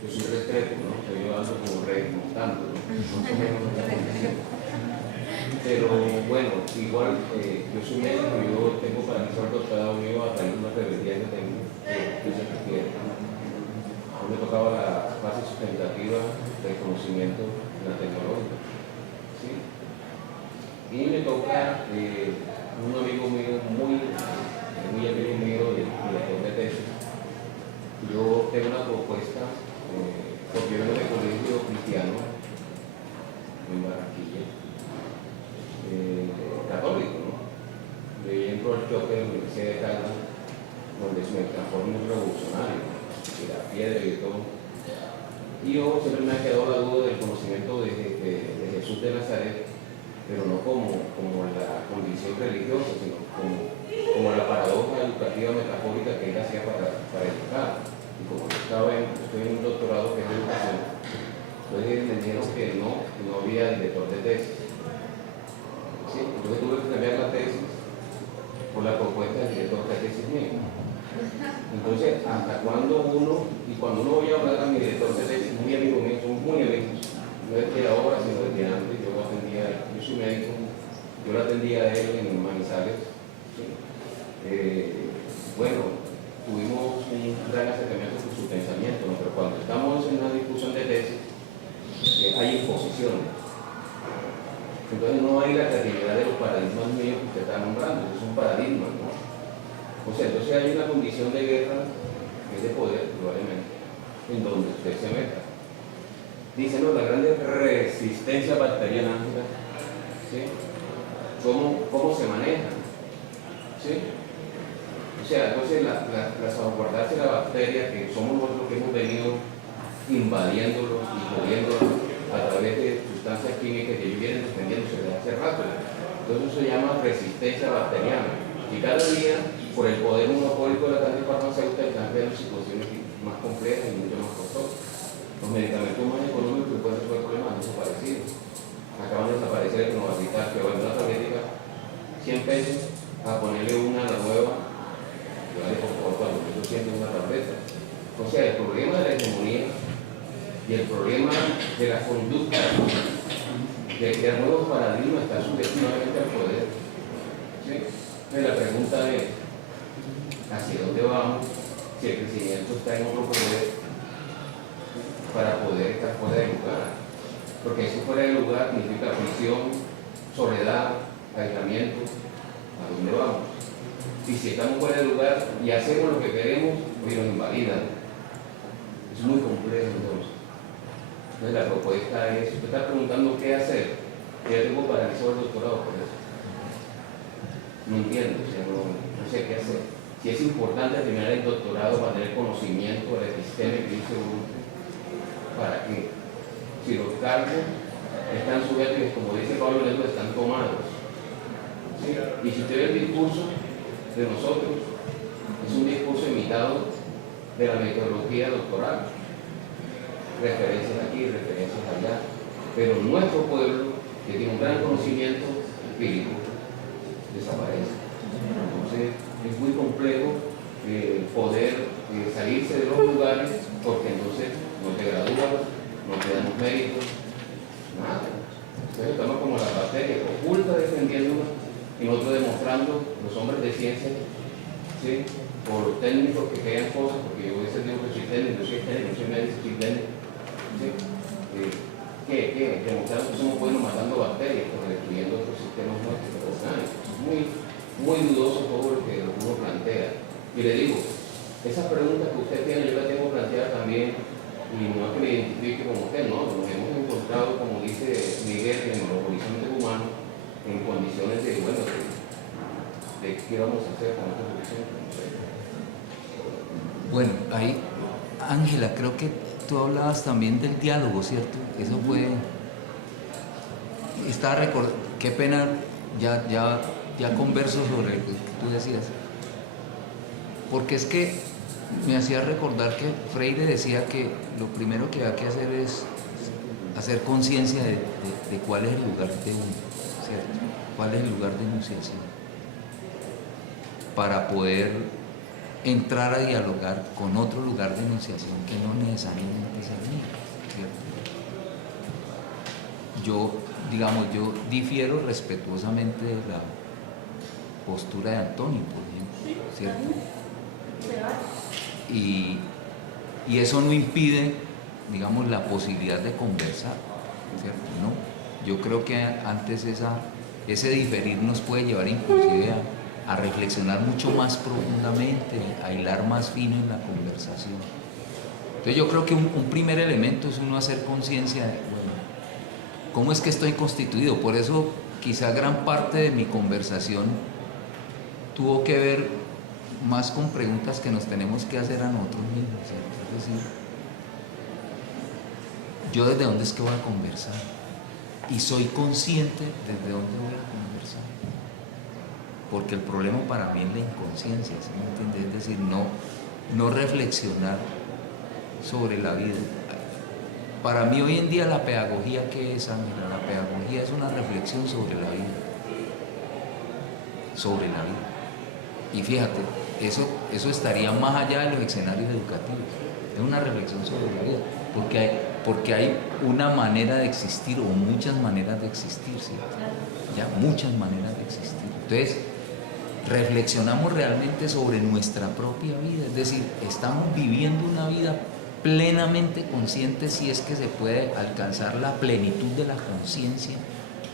Yo soy respeto, ¿no? Estoy ando como red, montando, ¿no? Más o menos la condición. Pero bueno, igual yo soy médico, yo tengo paralizado el doctorado mío a raíz de una rebeldía que tengo, que se requiere. A mí me tocaba la fase sustentativa del conocimiento en la tecnológica. ¿Sí? Y me toca un amigo mío, muy amigo mío, director de tesis. Yo tengo una propuesta, porque yo vengo de colegio cristiano en Barranquilla, católico, ¿no? De ahí entro al choque de la Universidad de Caldas, donde se me transforma en un revolucionario, de la piedra y de todo. Y yo siempre me ha quedado la duda del conocimiento de Jesús de Nazaret, pero no como la condición religiosa, sino como la paradoja educativa metafórica que él hacía para educar. Y como yo estoy en un doctorado que es de educación, entonces me dijeron que no había director de tesis. ¿Sí? Entonces tuve que cambiar la tesis por la propuesta del director de tesis mío. Entonces, ¿hasta cuándo cuando uno voy a hablar a mi director de tesis, muy amigo mío, somos muy amigos, no desde ahora, sino desde antes, yo soy médico, yo lo atendía a él en Manizales. ¿Sí? Bueno, tuvimos un gran acercamiento con su pensamiento, ¿no? Pero cuando estamos en una discusión de tesis, hay imposiciones. Entonces no hay la creatividad de los paradigmas míos que usted está nombrando, es un paradigma, ¿no? O sea, entonces hay una condición de guerra que es de poder, probablemente, en donde usted se meta. Dicen, no, la gran resistencia bacteriana, ¿sí? ¿Cómo se maneja? ¿Sí? O sea, entonces la salvaguardarse de la bacteria, que somos nosotros que hemos venido invadiéndolos y jodiéndolos a través de sustancias químicas que ellos vienen defendiéndose desde hace rato. Entonces eso se llama resistencia bacteriana. Y cada día, por el poder monopólico de la cadena farmacéutica, están creando situaciones más complejas y mucho más costosas. Los medicamentos más económicos que pueden resolver problemas han desaparecido. Acaban de desaparecer el Novacitar, que vale una tablética 100 pesos a ponerle una a la nueva. Vale, por favor, 4.800 una tableta. O sea, el problema de la hegemonía y el problema de la conducta de crear nuevos paradigmas está subjetivamente al poder. ¿Sí? Entonces la pregunta es, ¿hacia dónde vamos si el crecimiento está en otro poder para poder estar fuera del lugar? Porque eso fuera del lugar significa prisión, soledad, aislamiento. ¿A dónde vamos? Y si estamos fuera del lugar y hacemos lo que queremos, pues nos invalidan. Es muy complejo entonces. Entonces la propuesta es, usted está preguntando qué hacer. Yo tengo paralizado el doctorado por eso. No entiendo, o sea, no sé qué hacer. Si es importante terminar el doctorado para tener conocimiento del sistema que dice uno, ¿para qué? Si los cargos están sujetos, como dice Pablo Ledo, están tomados. ¿Sí? Y si usted ve el discurso de nosotros, es un discurso imitado de la metodología doctoral. Referencias aquí, referencias allá. Pero nuestro pueblo, que tiene un gran conocimiento empírico, desaparece. Entonces, es muy complejo poder salirse de los lugares porque entonces no te gradúas, no te dan los méritos, nada. Entonces estamos como la bacteria oculta defendiéndonos y nosotros demostrando, los hombres de ciencia, ¿sí? Por los técnicos que crean cosas, porque yo a veces digo que soy técnico, soy médico, soy técnico, ¿sí? Demostrar que somos buenos matando bacterias, pero destruyendo otros sistemas nuestros personales. Es muy dudoso todo lo que uno plantea. Y le digo, esas preguntas que usted tiene, yo las tengo planteadas también, y no es que me identifique con usted, no, nos hemos encontrado, como dice Miguel, en los horizontes humanos, en condiciones de, bueno, de qué vamos a hacer con estos horizontes. No sé. Bueno, ahí, Ángela, creo que tú hablabas también del diálogo, ¿cierto? Eso fue... Estaba recordando, qué pena, ya converso sobre lo que tú decías. Porque es que me hacía recordar que Freire decía que lo primero que hay que hacer es hacer conciencia de cuál es el lugar de uno, ¿cierto? ¿Cuál es el lugar de enunciación? Para poder entrar a dialogar con otro lugar de enunciación que no necesariamente es el mío, ¿cierto? Yo difiero respetuosamente de la postura de Antonio, por ejemplo, ¿cierto? Y eso no impide, digamos, la posibilidad de conversar, ¿cierto? ¿No? Yo creo que antes ese diferir nos puede llevar inclusive a reflexionar mucho más profundamente, a hilar más fino en la conversación. Entonces yo creo que un primer elemento es uno hacer conciencia de, bueno, ¿cómo es que estoy constituido? Por eso quizá gran parte de mi conversación tuvo que ver más con preguntas que nos tenemos que hacer a nosotros mismos, ¿cierto? Es decir, ¿yo desde dónde es que voy a conversar? Y soy consciente desde dónde voy a conversar. Porque el problema para mí es la inconsciencia, ¿sí me entiendes? Es decir, no reflexionar sobre la vida. Para mí hoy en día la pedagogía, ¿qué es, Ángela? La pedagogía es una reflexión sobre la vida. Sobre la vida. Y fíjate, eso estaría más allá de los escenarios educativos. Es una reflexión sobre la vida, porque hay una manera de existir o muchas maneras de existir, ¿cierto? Ya, muchas maneras de existir. Entonces, reflexionamos realmente sobre nuestra propia vida, es decir, estamos viviendo una vida plenamente consciente, si es que se puede alcanzar la plenitud de la conciencia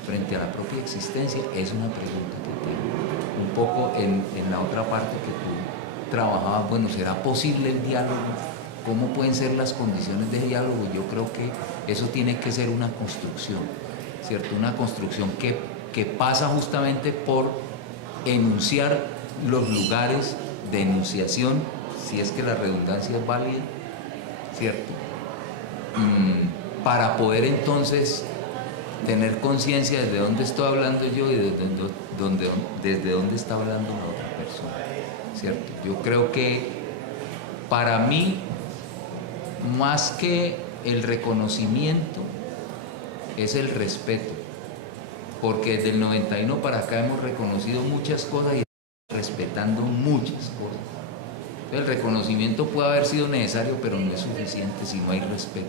frente a la propia existencia. Es una pregunta que tengo. Un poco en la otra parte que tú trabajabas, bueno, ¿será posible el diálogo? ¿Cómo pueden ser las condiciones de diálogo? Yo creo que eso tiene que ser una construcción, ¿cierto? Una construcción que pasa justamente por enunciar los lugares de enunciación, si es que la redundancia es válida, ¿cierto? Para poder entonces tener conciencia desde dónde estoy hablando yo y desde dónde está hablando la otra persona, ¿cierto? Yo creo que para mí, más que el reconocimiento, es el respeto, porque desde el 91 para acá hemos reconocido muchas cosas y estamos respetando muchas cosas. Entonces, el reconocimiento puede haber sido necesario, pero no es suficiente si no hay respeto.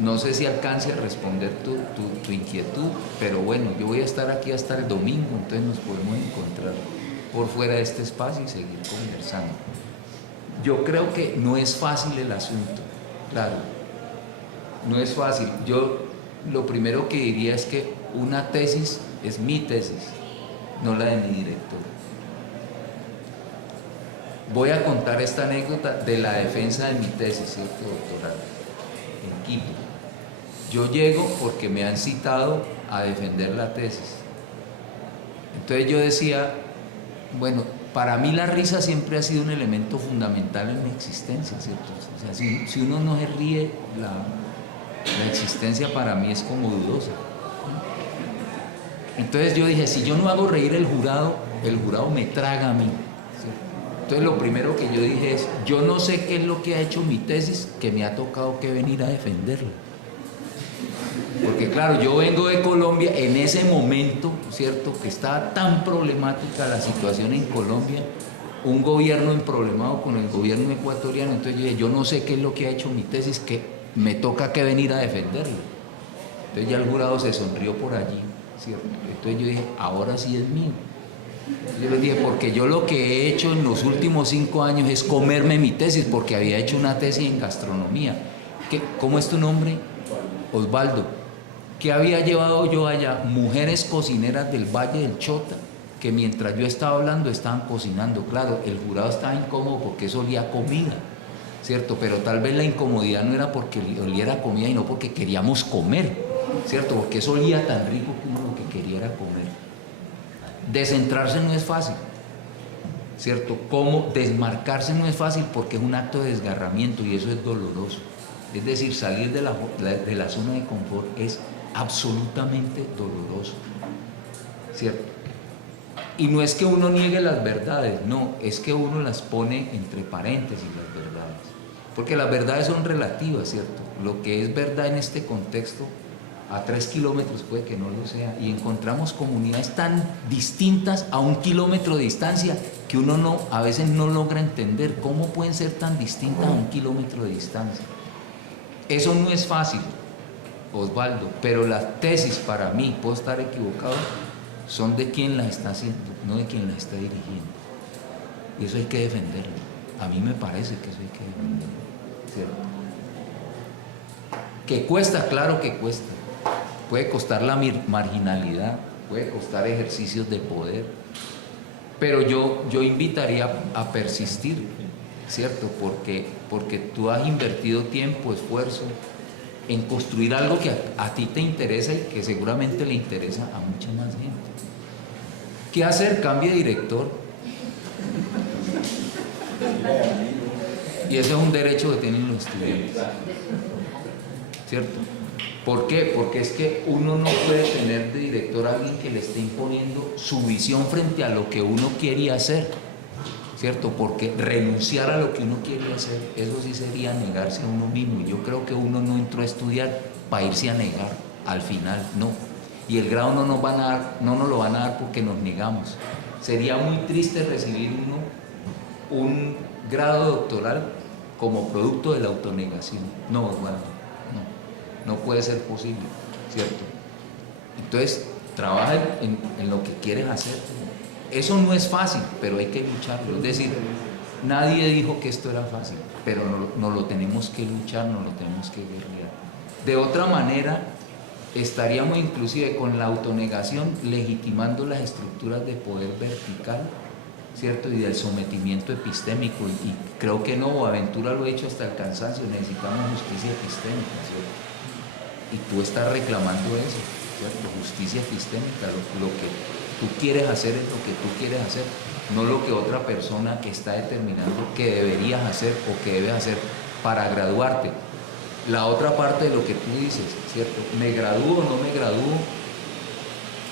No sé si alcance a responder tu inquietud, pero bueno, yo voy a estar aquí hasta el domingo, entonces nos podemos encontrar por fuera de este espacio y seguir conversando. Yo creo que no es fácil el asunto, claro, no es fácil. Yo lo primero que diría es que una tesis es mi tesis, no la de mi director. Voy a contar esta anécdota de la defensa de mi tesis, ¿cierto, doctoral? En Quito. Yo llego porque me han citado a defender la tesis. Entonces yo decía, bueno, para mí la risa siempre ha sido un elemento fundamental en mi existencia, ¿cierto? O sea, si uno no se ríe, la existencia para mí es como dudosa. Entonces yo dije, si yo no hago reír el jurado me traga a mí, ¿cierto? Entonces lo primero que yo dije es, yo no sé qué es lo que ha hecho mi tesis, que me ha tocado que venir a defenderla. Porque claro, yo vengo de Colombia en ese momento, ¿cierto? Que estaba tan problemática la situación en Colombia, un gobierno emproblemado con el gobierno ecuatoriano. Entonces yo dije, yo no sé qué es lo que ha hecho mi tesis, que me toca que venir a defenderla. Entonces ya el jurado se sonrió por allí, ¿cierto? Entonces yo dije, ahora sí es mío. Yo les dije, porque yo lo que he hecho en los últimos 5 años es comerme mi tesis, porque había hecho una tesis en gastronomía. ¿Cómo es tu nombre? Osvaldo. ¿Qué había llevado yo allá? Mujeres cocineras del Valle del Chota, que mientras yo estaba hablando estaban cocinando. Claro, el jurado estaba incómodo porque eso olía a comida, ¿cierto? Pero tal vez la incomodidad no era porque oliera a comida, sino porque queríamos comer, ¿cierto? Porque eso olía tan rico que uno lo que quería era comer. Descentrarse no es fácil, ¿cierto? Cómo desmarcarse no es fácil porque es un acto de desgarramiento y eso es doloroso. Es decir, salir de la zona de confort es absolutamente doloroso, ¿cierto? Y no es que uno niegue las verdades, no, es que uno las pone entre paréntesis las verdades, porque las verdades son relativas, ¿cierto? Lo que es verdad en este contexto a 3 kilómetros puede que no lo sea, y encontramos comunidades tan distintas a 1 kilómetro de distancia que uno a veces no logra entender cómo pueden ser tan distintas a 1 kilómetro de distancia. Eso no es fácil, Osvaldo, pero las tesis para mí, puedo estar equivocado, son de quien las está haciendo, no de quien las está dirigiendo. Y eso hay que defenderlo. A mí me parece que eso hay que defenderlo, ¿cierto? Que cuesta, claro que cuesta. Puede costar la marginalidad, puede costar ejercicios de poder, pero yo invitaría a persistir, ¿cierto? Porque tú has invertido tiempo, esfuerzo en construir algo que a ti te interesa y que seguramente le interesa a mucha más gente. ¿Qué hacer? Cambie de director. Y ese es un derecho que tienen los estudiantes, ¿cierto? ¿Por qué? Porque es que uno no puede tener de director a alguien que le esté imponiendo su visión frente a lo que uno quiere hacer, ¿cierto? Porque renunciar a lo que uno quiere hacer, eso sí sería negarse a uno mismo. Y yo creo que uno no entró a estudiar para irse a negar, al final, no. Y el grado no nos lo van a dar porque nos negamos. Sería muy triste recibir un grado doctoral como producto de la autonegación. No, bueno, no puede ser posible, ¿cierto? Entonces, trabaja en lo que quieres hacer. Eso no es fácil, pero hay que lucharlo. Es decir, nadie dijo que esto era fácil, pero no lo tenemos que luchar, no lo tenemos que guerrear. De otra manera, estaríamos inclusive con la autonegación legitimando las estructuras de poder vertical, ¿cierto? Y del sometimiento epistémico. Y creo que no, Boaventura lo ha hecho hasta el cansancio, necesitamos justicia epistémica, ¿cierto? Y tú estás reclamando eso, ¿cierto? Justicia epistémica, lo que tú quieres hacer es lo que tú quieres hacer, no lo que otra persona está determinando que deberías hacer o que debes hacer para graduarte. La otra parte de lo que tú dices, ¿cierto? ¿Me gradúo o no me gradúo?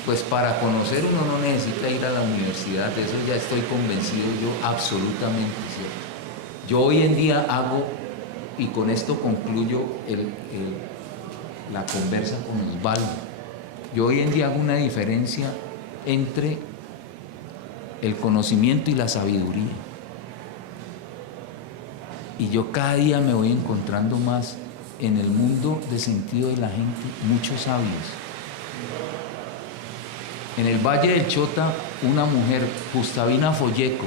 Pues para conocer uno no necesita ir a la universidad, de eso ya estoy convencido yo absolutamente, ¿cierto? Yo hoy en día hago, y con esto concluyo la conversa con Osvaldo, yo hoy en día hago una diferencia entre el conocimiento y la sabiduría. Y yo cada día me voy encontrando más en el mundo de sentido de la gente, muchos sabios. En el Valle del Chota, una mujer, Gustavina Folleco,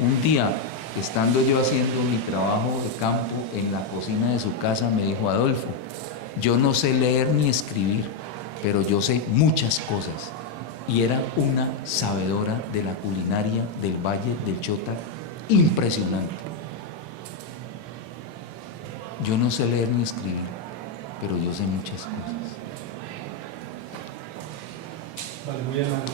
un día, estando yo haciendo mi trabajo de campo en la cocina de su casa, me dijo: Adolfo, yo no sé leer ni escribir, pero yo sé muchas cosas. Y era una sabedora de la culinaria del Valle del Chota, impresionante. Yo no sé leer ni escribir, pero yo sé muchas cosas. Vale, muy amable.